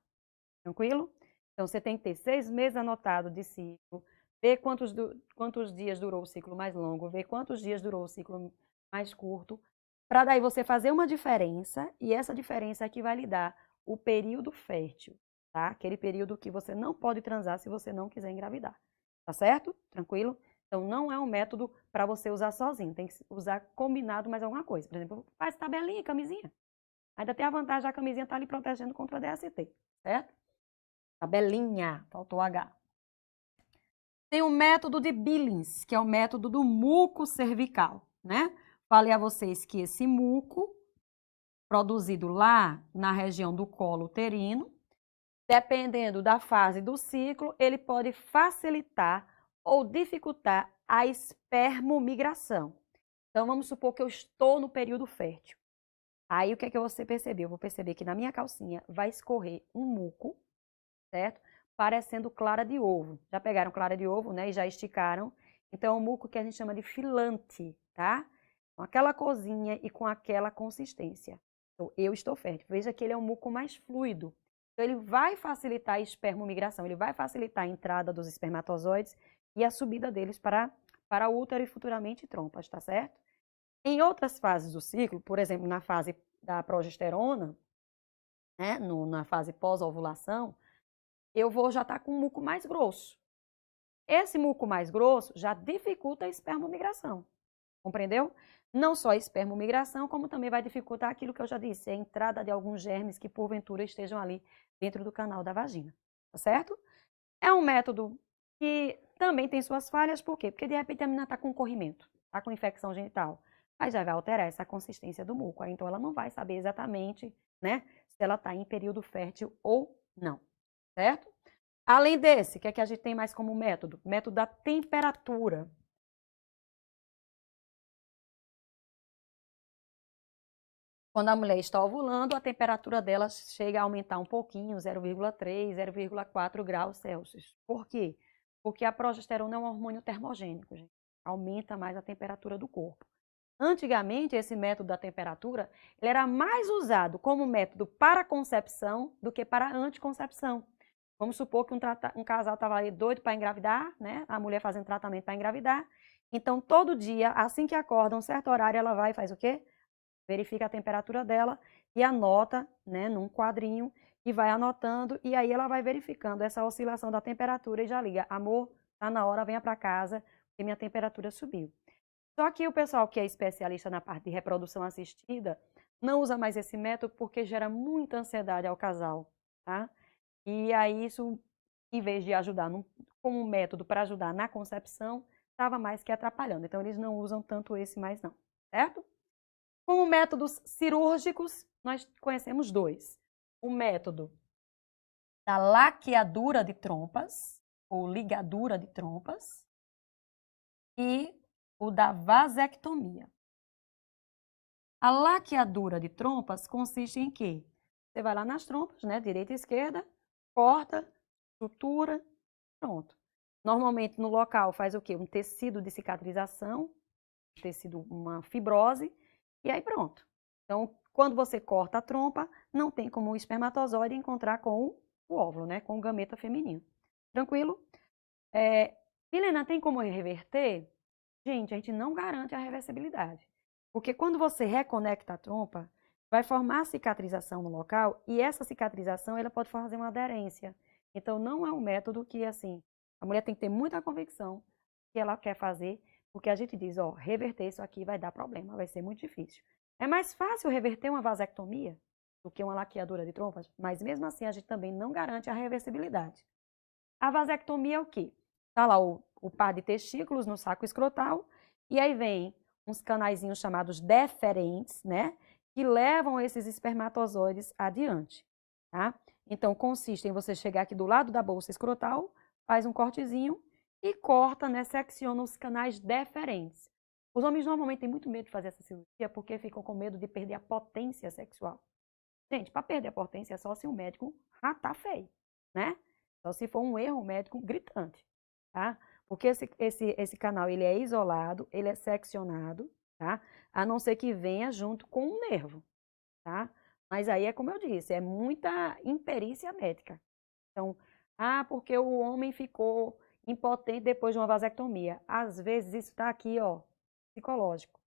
Tranquilo? Então, você tem que ter 6 meses anotado de ciclo, ver quantos dias durou o ciclo mais longo, ver quantos dias durou o ciclo mais curto, para daí você fazer uma diferença, e essa diferença é que vai lhe dar o período fértil, tá? Aquele período que você não pode transar se você não quiser engravidar. Tá certo? Tranquilo? Então, não é um método para você usar sozinho, tem que usar combinado mais alguma coisa. Por exemplo, faz tabelinha, camisinha. Ainda tem a vantagem, a camisinha está lhe protegendo contra a DST, certo? Tabelinha, faltou H. Tem o método de Billings, que é o método do muco cervical, né? Falei a vocês que esse muco, produzido lá na região do colo uterino, dependendo da fase do ciclo, ele pode facilitar ou dificultar a espermomigração. Então, vamos supor que eu estou no período fértil. Aí, o que é que você percebeu? Eu vou perceber que na minha calcinha vai escorrer um muco, certo? Parecendo clara de ovo. Já pegaram clara de ovo, né? E já esticaram. Então, é um muco que a gente chama de filante, tá? Com aquela corzinha e com aquela consistência. Então, eu estou fértil. Veja que ele é um muco mais fluido. Então, ele vai facilitar a espermomigração, ele vai facilitar a entrada dos espermatozoides e a subida deles para útero e futuramente trompas, tá certo? Em outras fases do ciclo, por exemplo, na fase da progesterona, né, na fase pós-ovulação, eu vou já estar com um muco mais grosso. Esse muco mais grosso já dificulta a espermomigração, compreendeu? Não só a espermomigração, como também vai dificultar aquilo que eu já disse, a entrada de alguns germes que porventura estejam ali dentro do canal da vagina, tá certo? É um método que também tem suas falhas, por quê? Porque de repente a menina está com corrimento, está com infecção genital, aí já vai alterar essa consistência do muco, aí então ela não vai saber exatamente, né, se ela está em período fértil ou não, certo? Além desse, o que é que a gente tem mais como método? Método da temperatura. Quando a mulher está ovulando, a temperatura dela chega a aumentar um pouquinho, 0,3, 0,4 graus Celsius. Por quê? Porque a progesterona é um hormônio termogênico, gente. Aumenta mais a temperatura do corpo. Antigamente, esse método da temperatura ele era mais usado como método para concepção do que para anticoncepção. Vamos supor que um casal estava ali doido para engravidar, né? A mulher fazendo tratamento para engravidar. Então, todo dia, assim que acorda, um certo horário, ela vai e faz o quê? Verifica a temperatura dela e anota, né, num quadrinho e vai anotando. E aí ela vai verificando essa oscilação da temperatura e já liga. Amor, tá na hora, venha para casa, porque minha temperatura subiu. Só que o pessoal que é especialista na parte de reprodução assistida não usa mais esse método porque gera muita ansiedade ao casal, tá? E aí isso, em vez de ajudar como um método para ajudar na concepção, estava mais que atrapalhando. Então, eles não usam tanto esse mais não, certo? Como métodos cirúrgicos, nós conhecemos 2. O método da laqueadura de trompas, ou ligadura de trompas, e o da vasectomia. A laqueadura de trompas consiste em quê? Você vai lá nas trompas, né, direita e esquerda, corta, sutura, pronto. Normalmente no local faz o quê? Um tecido de cicatrização, uma fibrose, e aí pronto. Então, quando você corta a trompa, não tem como o espermatozoide encontrar com o óvulo, né, com o gameta feminino. Tranquilo? Helena, tem como reverter? Gente, a gente não garante a reversibilidade. Porque quando você reconecta a trompa, vai formar cicatrização no local e essa cicatrização ela pode fazer uma aderência. Então, não é um método que, assim, a mulher tem que ter muita convicção que ela quer fazer, Porque a gente diz, ó, reverter isso aqui vai dar problema, vai ser muito difícil. É mais fácil reverter uma vasectomia do que uma laqueadura de trompas, mas mesmo assim a gente também não garante a reversibilidade. A vasectomia é o quê? Tá lá o par de testículos no saco escrotal, e aí vem uns canaizinhos chamados deferentes, né? Que levam esses espermatozoides adiante, tá? Então, consiste em você chegar aqui do lado da bolsa escrotal, faz um cortezinho e corta, né? Secciona os canais deferentes. Os homens normalmente têm muito medo de fazer essa cirurgia porque ficam com medo de perder a potência sexual. Gente, para perder a potência é só se o médico ratar feio, né? Só se for um erro médico gritante, tá? Porque esse canal, ele é isolado, ele é seccionado, tá? A não ser que venha junto com um nervo, tá? Mas aí é como eu disse, é muita imperícia médica. Então, porque o homem ficou impotente depois de uma vasectomia. Às vezes isso está aqui, ó, psicológico.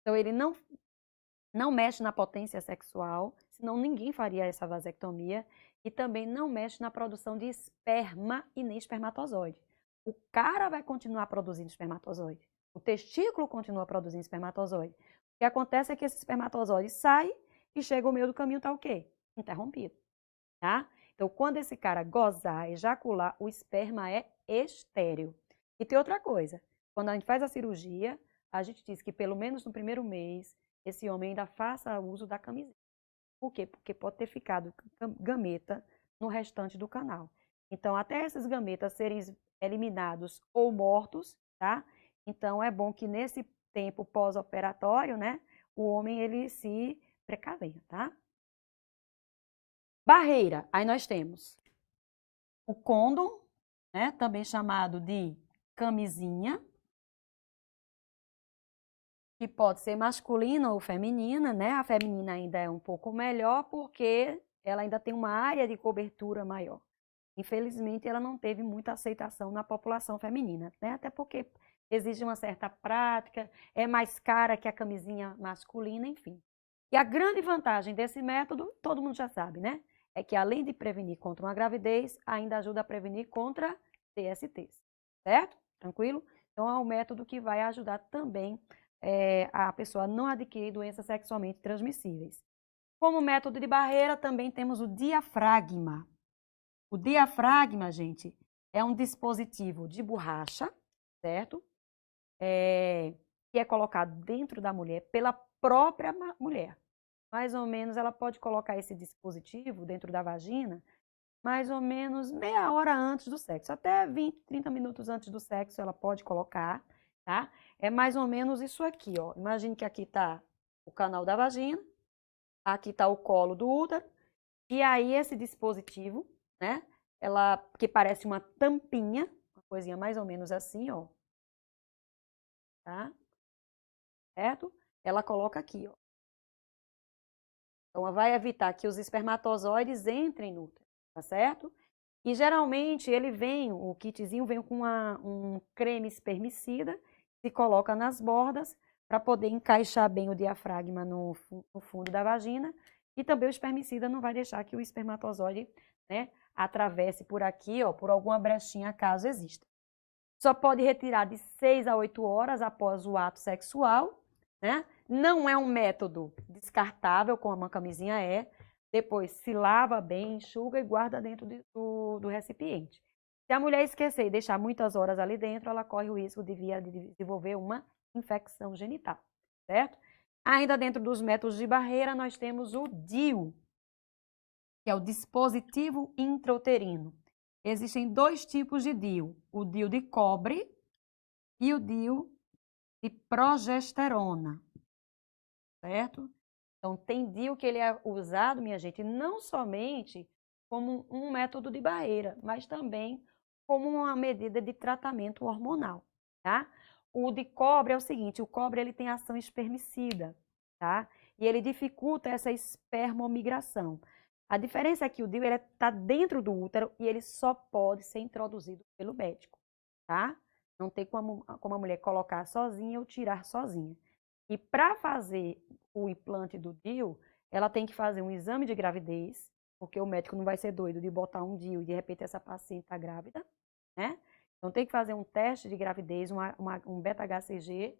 Então, ele não mexe na potência sexual, senão ninguém faria essa vasectomia, e também não mexe na produção de esperma e nem espermatozoide. O cara vai continuar produzindo espermatozoide. O testículo continua produzindo espermatozoide. O que acontece é que esse espermatozoide sai e chega ao meio do caminho, tá o quê? Interrompido, tá? Então, quando esse cara gozar, ejacular, o esperma é estéril. E tem outra coisa, quando a gente faz a cirurgia, a gente diz que pelo menos no primeiro mês, esse homem ainda faça uso da camisinha. Por quê? Porque pode ter ficado gameta no restante do canal. Então, até esses gametas serem eliminados ou mortos, tá? Então, é bom que nesse tempo pós-operatório, né, o homem, ele se precavenha, tá? Barreira. Aí nós temos o côndom, né, também chamado de camisinha, que pode ser masculina ou feminina, né? A feminina ainda é um pouco melhor porque ela ainda tem uma área de cobertura maior. Infelizmente, ela não teve muita aceitação na população feminina, né? Até porque exige uma certa prática, é mais cara que a camisinha masculina, enfim. E a grande vantagem desse método, todo mundo já sabe, né? É que além de prevenir contra uma gravidez, ainda ajuda a prevenir contra TSTs, certo? Tranquilo? Então, é um método que vai ajudar também a pessoa a não adquirir doenças sexualmente transmissíveis. Como método de barreira, também temos o diafragma. O diafragma, gente, é um dispositivo de borracha, certo? Que é colocado dentro da mulher pela própria mulher. Mais ou menos, ela pode colocar esse dispositivo dentro da vagina mais ou menos meia hora antes do sexo. Até 20, 30 minutos antes do sexo ela pode colocar, tá? É mais ou menos isso aqui, ó. Imagine que aqui está o canal da vagina, aqui está o colo do útero, e aí esse dispositivo, né? Que parece uma tampinha, uma coisinha mais ou menos assim, ó. Tá? Certo? Ela coloca aqui, ó. Então, ela vai evitar que os espermatozoides entrem no útero, tá certo? E geralmente o kitzinho vem com um creme espermicida, se coloca nas bordas para poder encaixar bem o diafragma no fundo da vagina, e também o espermicida não vai deixar que o espermatozoide, né, atravesse por aqui, ó, por alguma brechinha, caso exista. Só pode retirar de 6 a 8 horas após o ato sexual, né? Não é um método descartável, como uma camisinha é. Depois se lava bem, enxuga e guarda dentro do recipiente. Se a mulher esquecer e deixar muitas horas ali dentro, ela corre o risco de desenvolver uma infecção genital, certo? Ainda dentro dos métodos de barreira, nós temos o DIU, que é o dispositivo intrauterino. Existem 2 tipos de DIU, o DIU de cobre e o DIU de progesterona, certo? Então, tem DIU que ele é usado, minha gente, não somente como um método de barreira, mas também como uma medida de tratamento hormonal, tá? O de cobre é o seguinte, o cobre ele tem ação espermicida, tá? E ele dificulta essa espermomigração. A diferença é que o DIU está dentro do útero e ele só pode ser introduzido pelo médico, tá? Não tem como a mulher colocar sozinha ou tirar sozinha. E para fazer o implante do DIU, ela tem que fazer um exame de gravidez, porque o médico não vai ser doido de botar um DIU e de repente essa paciente está grávida, né? Então, tem que fazer um teste de gravidez, um beta-HCG,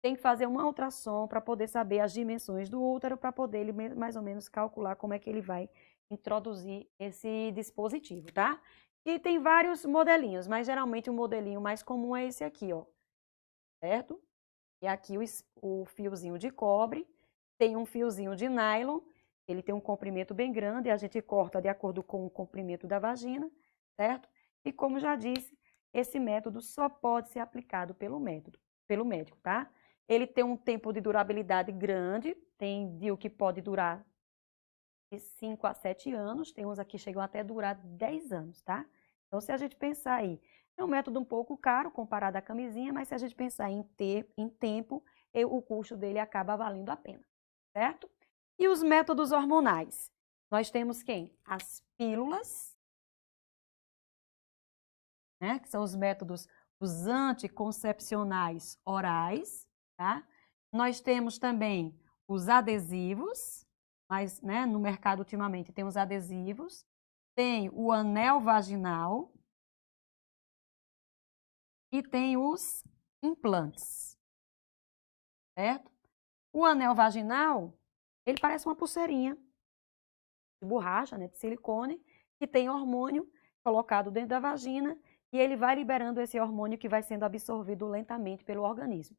tem que fazer uma ultrassom para poder saber as dimensões do útero, para poder ele mais ou menos calcular como é que ele vai introduzir esse dispositivo, tá? E tem vários modelinhos, mas geralmente o modelinho mais comum é esse aqui, ó, certo? E aqui o fiozinho de cobre, tem um fiozinho de nylon, ele tem um comprimento bem grande, a gente corta de acordo com o comprimento da vagina, certo? E como já disse, esse método só pode ser aplicado pelo médico, tá? Ele tem um tempo de durabilidade grande, tem DIU que pode durar de 5 a 7 anos, tem uns aqui que chegam até a durar 10 anos, tá? Então, se a gente pensar aí, é um método um pouco caro comparado à camisinha, mas se a gente pensar em tempo, o custo dele acaba valendo a pena, certo? E os métodos hormonais? Nós temos quem? As pílulas, né? Que são os métodos, os anticoncepcionais orais, tá? Nós temos também os adesivos, mas, né, no mercado ultimamente tem os adesivos, tem o anel vaginal e tem os implantes, certo? O anel vaginal, ele parece uma pulseirinha de borracha, né, de silicone, que tem hormônio colocado dentro da vagina e ele vai liberando esse hormônio que vai sendo absorvido lentamente pelo organismo,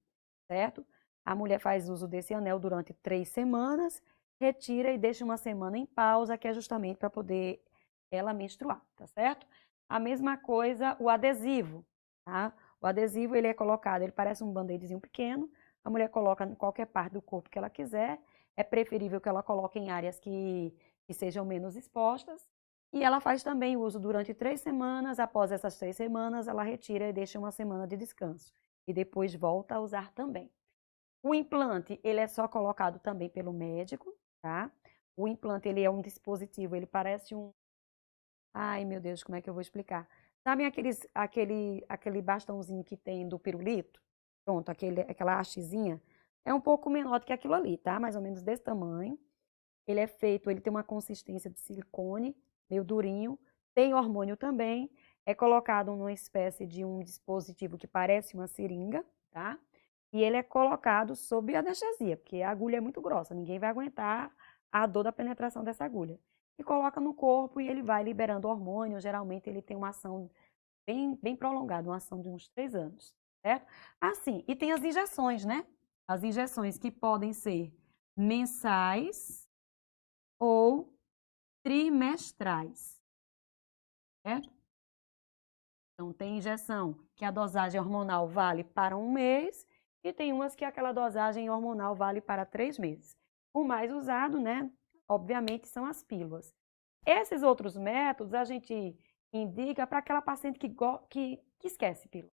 certo? A mulher faz uso desse anel durante 3 semanas, retira e deixa uma semana em pausa, que é justamente para poder ela menstruar, tá certo? A mesma coisa o adesivo, tá? O adesivo, ele é colocado, ele parece um band-aidzinho pequeno, a mulher coloca em qualquer parte do corpo que ela quiser, é preferível que ela coloque em áreas que sejam menos expostas, e ela faz também uso durante 3 semanas, após essas 3 semanas, ela retira e deixa uma semana de descanso, e depois volta a usar também. O implante, ele é só colocado também pelo médico, tá? O implante, ele é um dispositivo, ele parece um... Ai, meu Deus, como é que eu vou explicar? Sabem aquele bastãozinho que tem do pirulito? Pronto, aquela hastezinha. É um pouco menor do que aquilo ali, tá? Mais ou menos desse tamanho. Ele é feito, ele tem uma consistência de silicone, meio durinho. Tem hormônio também. É colocado numa espécie de um dispositivo que parece uma seringa, tá? E ele é colocado sob anestesia, porque a agulha é muito grossa, ninguém vai aguentar a dor da penetração dessa agulha. E coloca no corpo e ele vai liberando hormônio, geralmente ele tem uma ação bem prolongada, uma ação de uns 3 anos, certo? Assim, e tem as injeções, né? As injeções que podem ser mensais ou trimestrais, certo? Então, tem injeção que a dosagem hormonal vale para 1 mês e tem umas que aquela dosagem hormonal vale para 3 meses. O mais usado, né, obviamente, são as pílulas. Esses outros métodos a gente indica para aquela paciente que esquece pílula,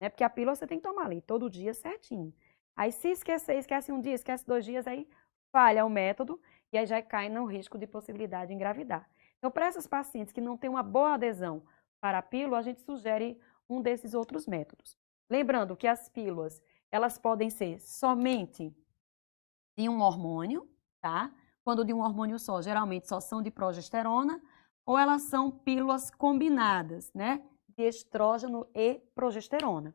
né? Porque a pílula você tem que tomar ali todo dia certinho. Aí se esquecer, esquece um dia, esquece 2 dias, aí falha o método e aí já cai no risco de possibilidade de engravidar. Então, para essas pacientes que não têm uma boa adesão para a pílula, a gente sugere um desses outros métodos. Lembrando que as pílulas, elas podem ser somente de um hormônio, tá? Quando de um hormônio só, geralmente só são de progesterona, ou elas são pílulas combinadas, né? De estrógeno e progesterona.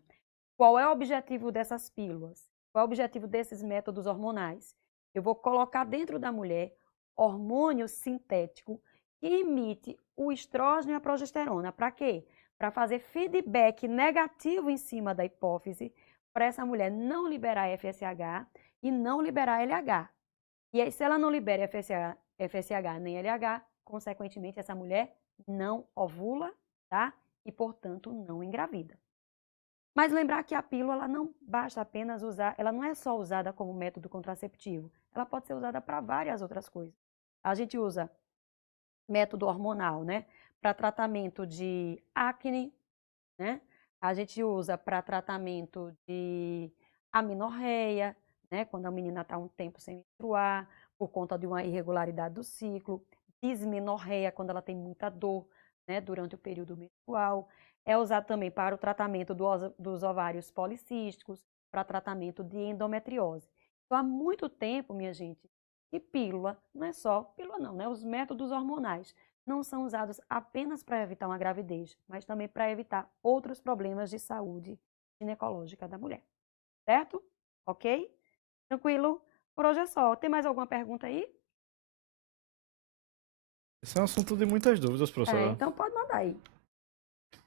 Qual é o objetivo dessas pílulas? Qual é o objetivo desses métodos hormonais? Eu vou colocar dentro da mulher hormônio sintético que emite o estrógeno e a progesterona. Para quê? Para fazer feedback negativo em cima da hipófise, para essa mulher não liberar FSH e não liberar LH. E aí, se ela não libera FSH nem LH, consequentemente, essa mulher não ovula, tá? E, portanto, não engravida. Mas lembrar que a pílula, ela não basta apenas usar, ela não é só usada como método contraceptivo, ela pode ser usada para várias outras coisas. A gente usa método hormonal, né? Para tratamento de acne, né? A gente usa para tratamento de amenorreia, né? Quando a menina está um tempo sem menstruar, por conta de uma irregularidade do ciclo, dismenorreia, quando ela tem muita dor, né? Durante o período menstrual. É usado também para o tratamento dos ovários policísticos, para tratamento de endometriose. Então, há muito tempo, minha gente, que pílula, não é só pílula não, né? Os métodos hormonais não são usados apenas para evitar uma gravidez, mas também para evitar outros problemas de saúde ginecológica da mulher. Certo? Ok? Tranquilo? Por hoje é só. Tem mais alguma pergunta aí? Esse é um assunto de muitas dúvidas, professora. Então pode mandar aí.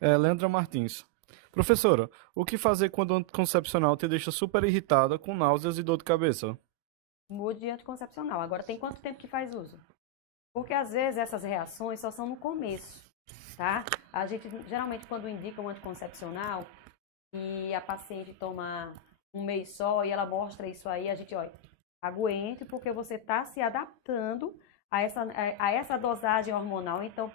Leandra Martins. Professora, o que fazer quando o anticoncepcional te deixa super irritada, com náuseas e dor de cabeça? Mude de anticoncepcional. Agora, tem quanto tempo que faz uso? Porque às vezes essas reações só são no começo, tá? A gente, geralmente, quando indica um anticoncepcional e a paciente toma um mês só e ela mostra isso aí, a gente, olha, aguente, porque você está se adaptando a essa dosagem hormonal, então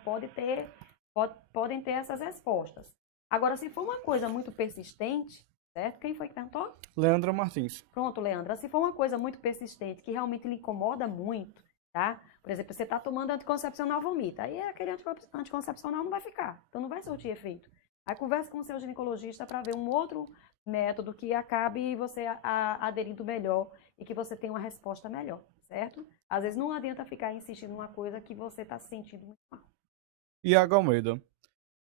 podem ter essas respostas. Agora, se for uma coisa muito persistente, certo? Quem foi que perguntou? Leandra Martins. Pronto, Leandra. Se for uma coisa muito persistente, que realmente lhe incomoda muito, tá? Por exemplo, você está tomando anticoncepcional, vomita. Aí aquele anticoncepcional não vai ficar. Então, não vai surtir efeito. Aí, converse com o seu ginecologista para ver um outro método que acabe você aderindo melhor e que você tenha uma resposta melhor, certo? Às vezes, não adianta ficar insistindo numa coisa que você está se sentindo muito mal. Iago Almeida.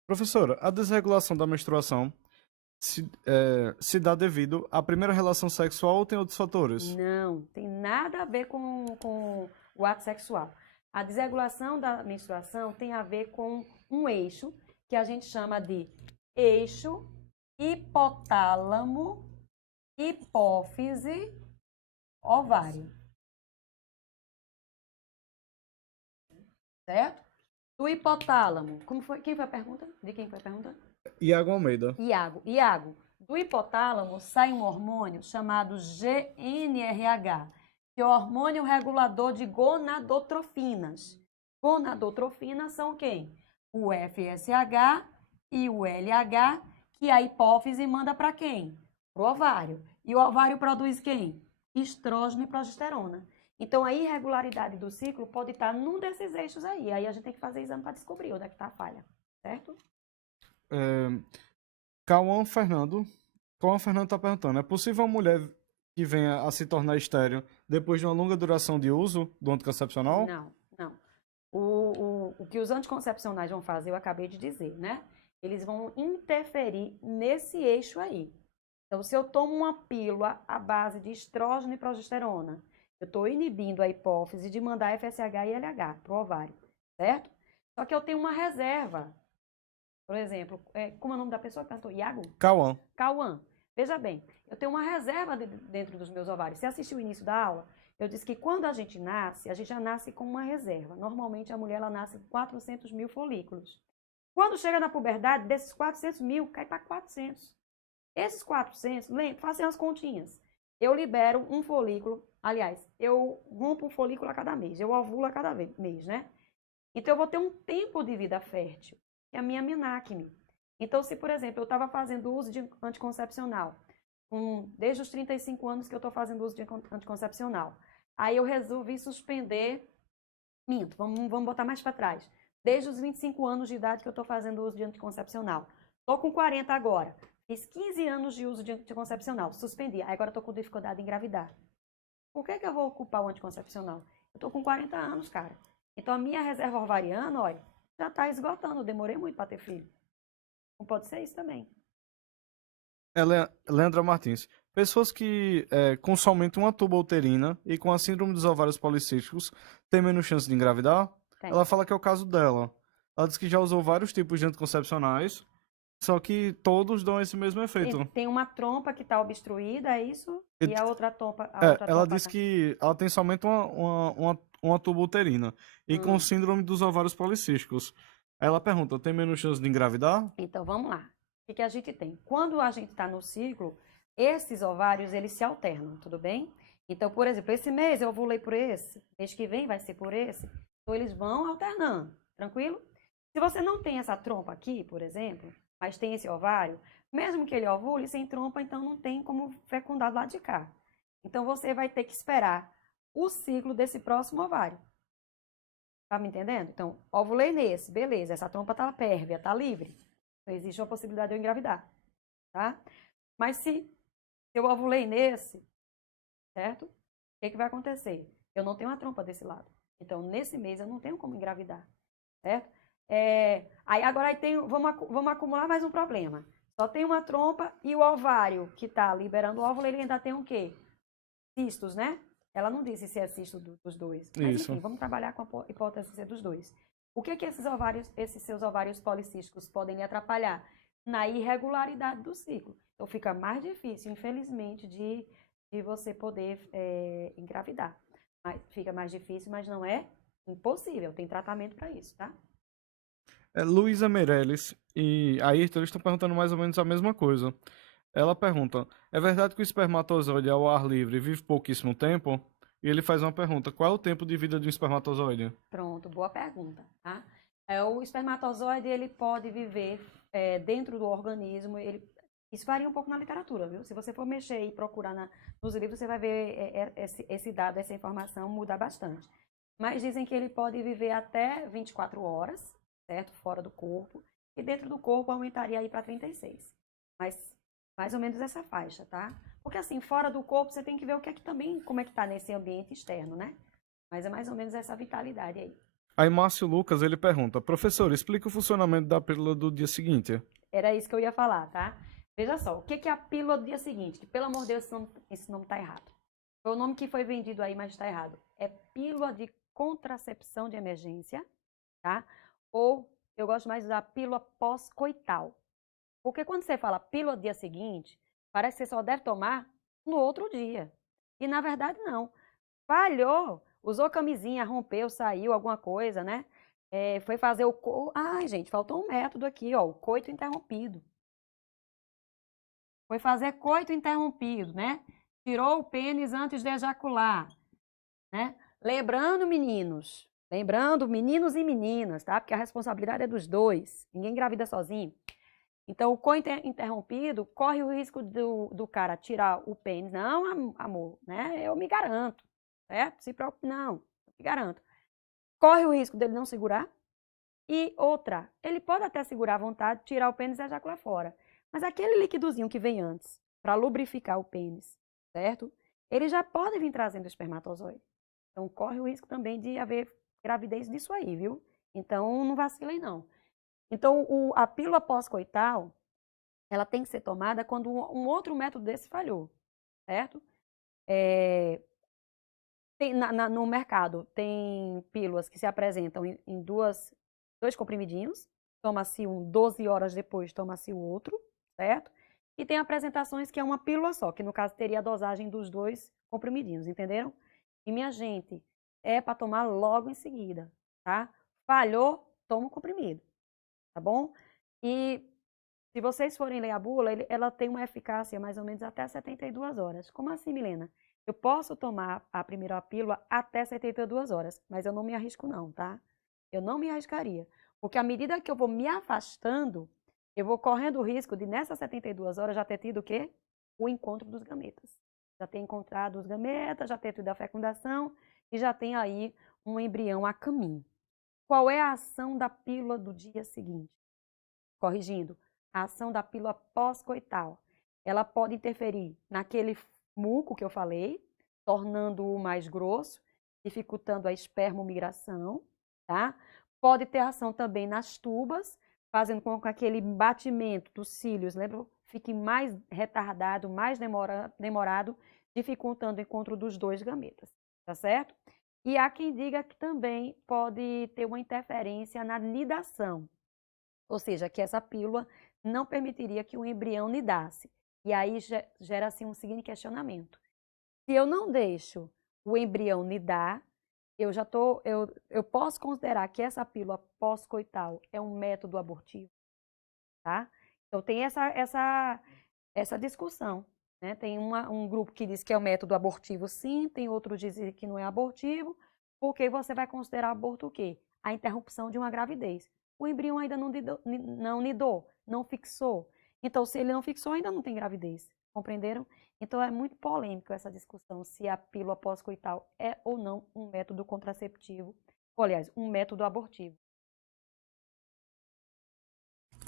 Professora, a desregulação da menstruação se dá devido à primeira relação sexual ou tem outros fatores? Não, tem nada a ver com o ato sexual. A desregulação da menstruação tem a ver com um eixo que a gente chama de eixo hipotálamo, hipófise, ovário. Certo? Do hipotálamo. Como foi? Quem foi a pergunta? De quem foi a pergunta? Iago Almeida. Iago, do hipotálamo sai um hormônio chamado GnRH, que é o hormônio regulador de gonadotrofinas. Gonadotrofinas são quem? O FSH e o LH, que a hipófise manda para quem? Para o ovário. E o ovário produz quem? Estrógeno e progesterona. Então, a irregularidade do ciclo pode estar num desses eixos aí. Aí a gente tem que fazer exame para descobrir onde é que está a falha, certo? Cauã Fernando está perguntando, é possível uma mulher que venha a se tornar estéril depois de uma longa duração de uso do anticoncepcional? Não. O que os anticoncepcionais vão fazer, eu acabei de dizer, né? Eles vão interferir nesse eixo aí. Então, se eu tomo uma pílula à base de estrógeno e progesterona, eu estou inibindo a hipófise de mandar FSH e LH para o ovário, certo? Só que eu tenho uma reserva. Por exemplo, como é o nome da pessoa que perguntou? Iago? Cauã. Veja bem, eu tenho uma reserva dentro dos meus ovários. Você assistiu o início da aula? Eu disse que quando a gente nasce, a gente já nasce com uma reserva. Normalmente, a mulher ela nasce com 400 mil folículos. Quando chega na puberdade, desses 400 mil, cai para 400. Esses 400, façam as continhas. Eu libero um folículo, aliás, eu rompo um folículo a cada mês, eu ovulo a cada mês, né? Então, eu vou ter um tempo de vida fértil, que é a minha menacme. Então, se, por exemplo, eu estava fazendo uso de anticoncepcional, desde os 35 anos que eu estou fazendo uso de anticoncepcional, aí eu resolvi suspender, vamos botar mais para trás, desde os 25 anos de idade que eu estou fazendo uso de anticoncepcional. Estou com 40 agora, fiz 15 anos de uso de anticoncepcional, suspendi, aí agora estou com dificuldade em engravidar. Por que eu vou ocupar o anticoncepcional? Eu estou com 40 anos, cara. Então, a minha reserva ovariana, olha, já está esgotando, eu demorei muito para ter filho. Não pode ser isso também. Leandra Martins. Pessoas que com somente uma tuba uterina e com a síndrome dos ovários policísticos têm menos chance de engravidar? Tem. Ela fala que é o caso dela. Ela diz que já usou vários tipos de anticoncepcionais, só que todos dão esse mesmo efeito. Tem uma trompa que está obstruída, é isso? E a outra trompa... Ela diz que ela tem somente uma tuba uterina e com síndrome dos ovários policísticos. Aí ela pergunta, tem menos chance de engravidar? Então, vamos lá. O que a gente tem? Quando a gente está no ciclo, esses ovários, eles se alternam, tudo bem? Então, por exemplo, esse mês eu ovulei por esse, mês que vem vai ser por esse. Então, eles vão alternando, tranquilo? Se você não tem essa trompa aqui, por exemplo, mas tem esse ovário, mesmo que ele ovule sem trompa, então não tem como fecundar do lado de cá. Então, você vai ter que esperar o ciclo desse próximo ovário. Tá me entendendo? Então, ovulei nesse, beleza, essa trompa tá pérvia, tá livre. Então, existe uma possibilidade de eu engravidar, tá? Mas se eu ovulei nesse, certo? O que vai acontecer? eu não tenho uma trompa desse lado. Então, nesse mês, eu não tenho como engravidar, certo? Vamos acumular mais um problema. Só tem uma trompa e o ovário que está liberando o óvulo, ele ainda tem o quê? Cistos, né? Ela não disse se é cisto dos dois. Mas, Isso. enfim, vamos trabalhar com a hipótese de ser dos dois. O que esses seus ovários policísticos podem lhe atrapalhar? Na irregularidade do ciclo. Então, fica mais difícil, infelizmente, de você poder engravidar. Fica mais difícil, mas não é impossível. Tem tratamento para isso, tá? Luísa Meirelles e Ayrton, eles estão perguntando mais ou menos a mesma coisa. Ela pergunta, é verdade que o espermatozoide ao ar livre vive pouquíssimo tempo? E ele faz uma pergunta, qual é o tempo de vida de um espermatozoide? Pronto, boa pergunta, tá? O espermatozoide, ele pode viver dentro do organismo, isso varia um pouco na literatura, viu? Se você for mexer e procurar nos livros, você vai ver esse dado, essa informação muda bastante. Mas dizem que ele pode viver até 24 horas, certo? Fora do corpo. E dentro do corpo aumentaria aí para 36. Mas mais ou menos essa faixa, tá? Porque assim, fora do corpo você tem que ver como é que tá nesse ambiente externo, né? Mas é mais ou menos essa vitalidade aí. Aí Márcio Lucas, ele pergunta, professor, explica o funcionamento da pílula do dia seguinte. Era isso que eu ia falar, tá? Veja só, o que é a pílula do dia seguinte? Que, pelo amor de Deus, esse nome tá errado. Foi o nome que foi vendido aí, mas está errado. É pílula de contracepção de emergência, tá? Ou, eu gosto mais de usar pílula pós-coital. Porque quando você fala pílula do dia seguinte, parece que você só deve tomar no outro dia. E, na verdade, não. Falhou, usou camisinha, rompeu, saiu, alguma coisa, né? Foi fazer o... Ai, gente, faltou um método aqui, ó, o coito interrompido. Foi fazer coito interrompido, né? Tirou o pênis antes de ejacular, né? Lembrando, meninos e meninas, tá? Porque a responsabilidade é dos dois, ninguém engravida sozinho. Então, o coito interrompido corre o risco do cara tirar o pênis. Não, amor, né? Eu me garanto, certo? Se preocupe, não, eu me garanto. Corre o risco dele não segurar. E outra, ele pode até segurar à vontade, tirar o pênis e ejacular fora. Mas aquele líquidozinho que vem antes, para lubrificar o pênis, certo? Ele já pode vir trazendo espermatozoide. Então, corre o risco também de haver gravidez disso aí, viu? Então, não vacilem, não. Então, a pílula pós-coital, ela tem que ser tomada quando um outro método desse falhou, certo? No mercado, tem pílulas que se apresentam em dois comprimidinhos. Toma-se um 12 horas depois, toma-se o outro, certo? E tem apresentações que é uma pílula só, que no caso teria a dosagem dos 2 comprimidinhos, entenderam? E, minha gente, é para tomar logo em seguida, tá? Falhou, toma o comprimido, tá bom? E se vocês forem ler a bula, ela tem uma eficácia mais ou menos até 72 horas. Como assim, Milena? Eu posso tomar a primeira pílula até 72 horas, mas eu não me arrisco não, tá? Eu não me arriscaria. Porque à medida que eu vou me afastando, eu vou correndo o risco de, nessas 72 horas, já ter tido o quê? O encontro dos gametas. Já ter encontrado os gametas, já ter tido a fecundação e já tem aí um embrião a caminho. Qual é a ação da pílula do dia seguinte? Corrigindo, a ação da pílula pós-coital. Ela pode interferir naquele muco que eu falei, tornando-o mais grosso, dificultando a espermomigração, tá? Pode ter ação também nas tubas, fazendo com que aquele batimento dos cílios, lembra? Fique mais retardado, mais demorado, dificultando o encontro dos 2 gametas, tá certo? E há quem diga que também pode ter uma interferência na nidação, ou seja, que essa pílula não permitiria que o embrião nidasse. E aí gera-se um seguinte questionamento. Se eu não deixo o embrião nidar, eu posso considerar que essa pílula pós-coital é um método abortivo, tá? Então tem essa discussão, né? Tem um grupo que diz que é um método abortivo, sim, tem outro que diz que não é abortivo, porque você vai considerar aborto o quê? A interrupção de uma gravidez. O embrião ainda não nidou, não fixou. Então, se ele não fixou, ainda não tem gravidez. Compreenderam? Então, é muito polêmico essa discussão se a pílula pós-coital é ou não um método contraceptivo, ou, aliás, um método abortivo.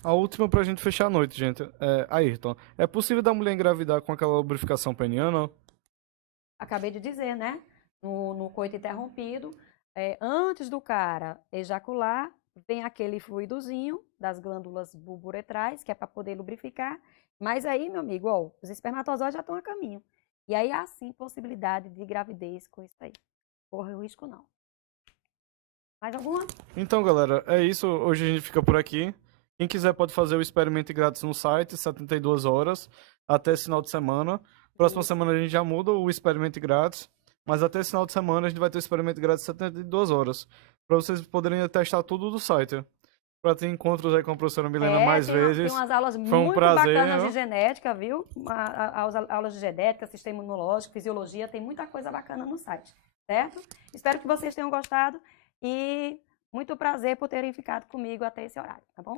A última pra gente fechar a noite, gente. Ayrton, é possível da mulher engravidar com aquela lubrificação peniana? Acabei de dizer, né? no coito interrompido, antes do cara ejacular, vem aquele fluidozinho das glândulas bulburetrais, que é para poder lubrificar. Mas aí, meu amigo, ó, os espermatozoides já estão a caminho. E aí há sim possibilidade de gravidez com isso aí. Corre o risco não. Mais alguma? Então, galera, é isso. Hoje a gente fica por aqui. Quem quiser pode fazer o experimento grátis no site, 72 horas, até esse final de semana. Próxima semana a gente já muda o experimento grátis, mas até esse final de semana a gente vai ter o experimento grátis 72 horas, para vocês poderem testar tudo do site. Para ter encontros aí com a professora Milena mais vezes. Tem umas aulas Foi muito um prazer, bacanas né? de genética, viu? As aulas de genética, sistema imunológico, fisiologia, tem muita coisa bacana no site, certo? Espero que vocês tenham gostado e muito prazer por terem ficado comigo até esse horário, tá bom?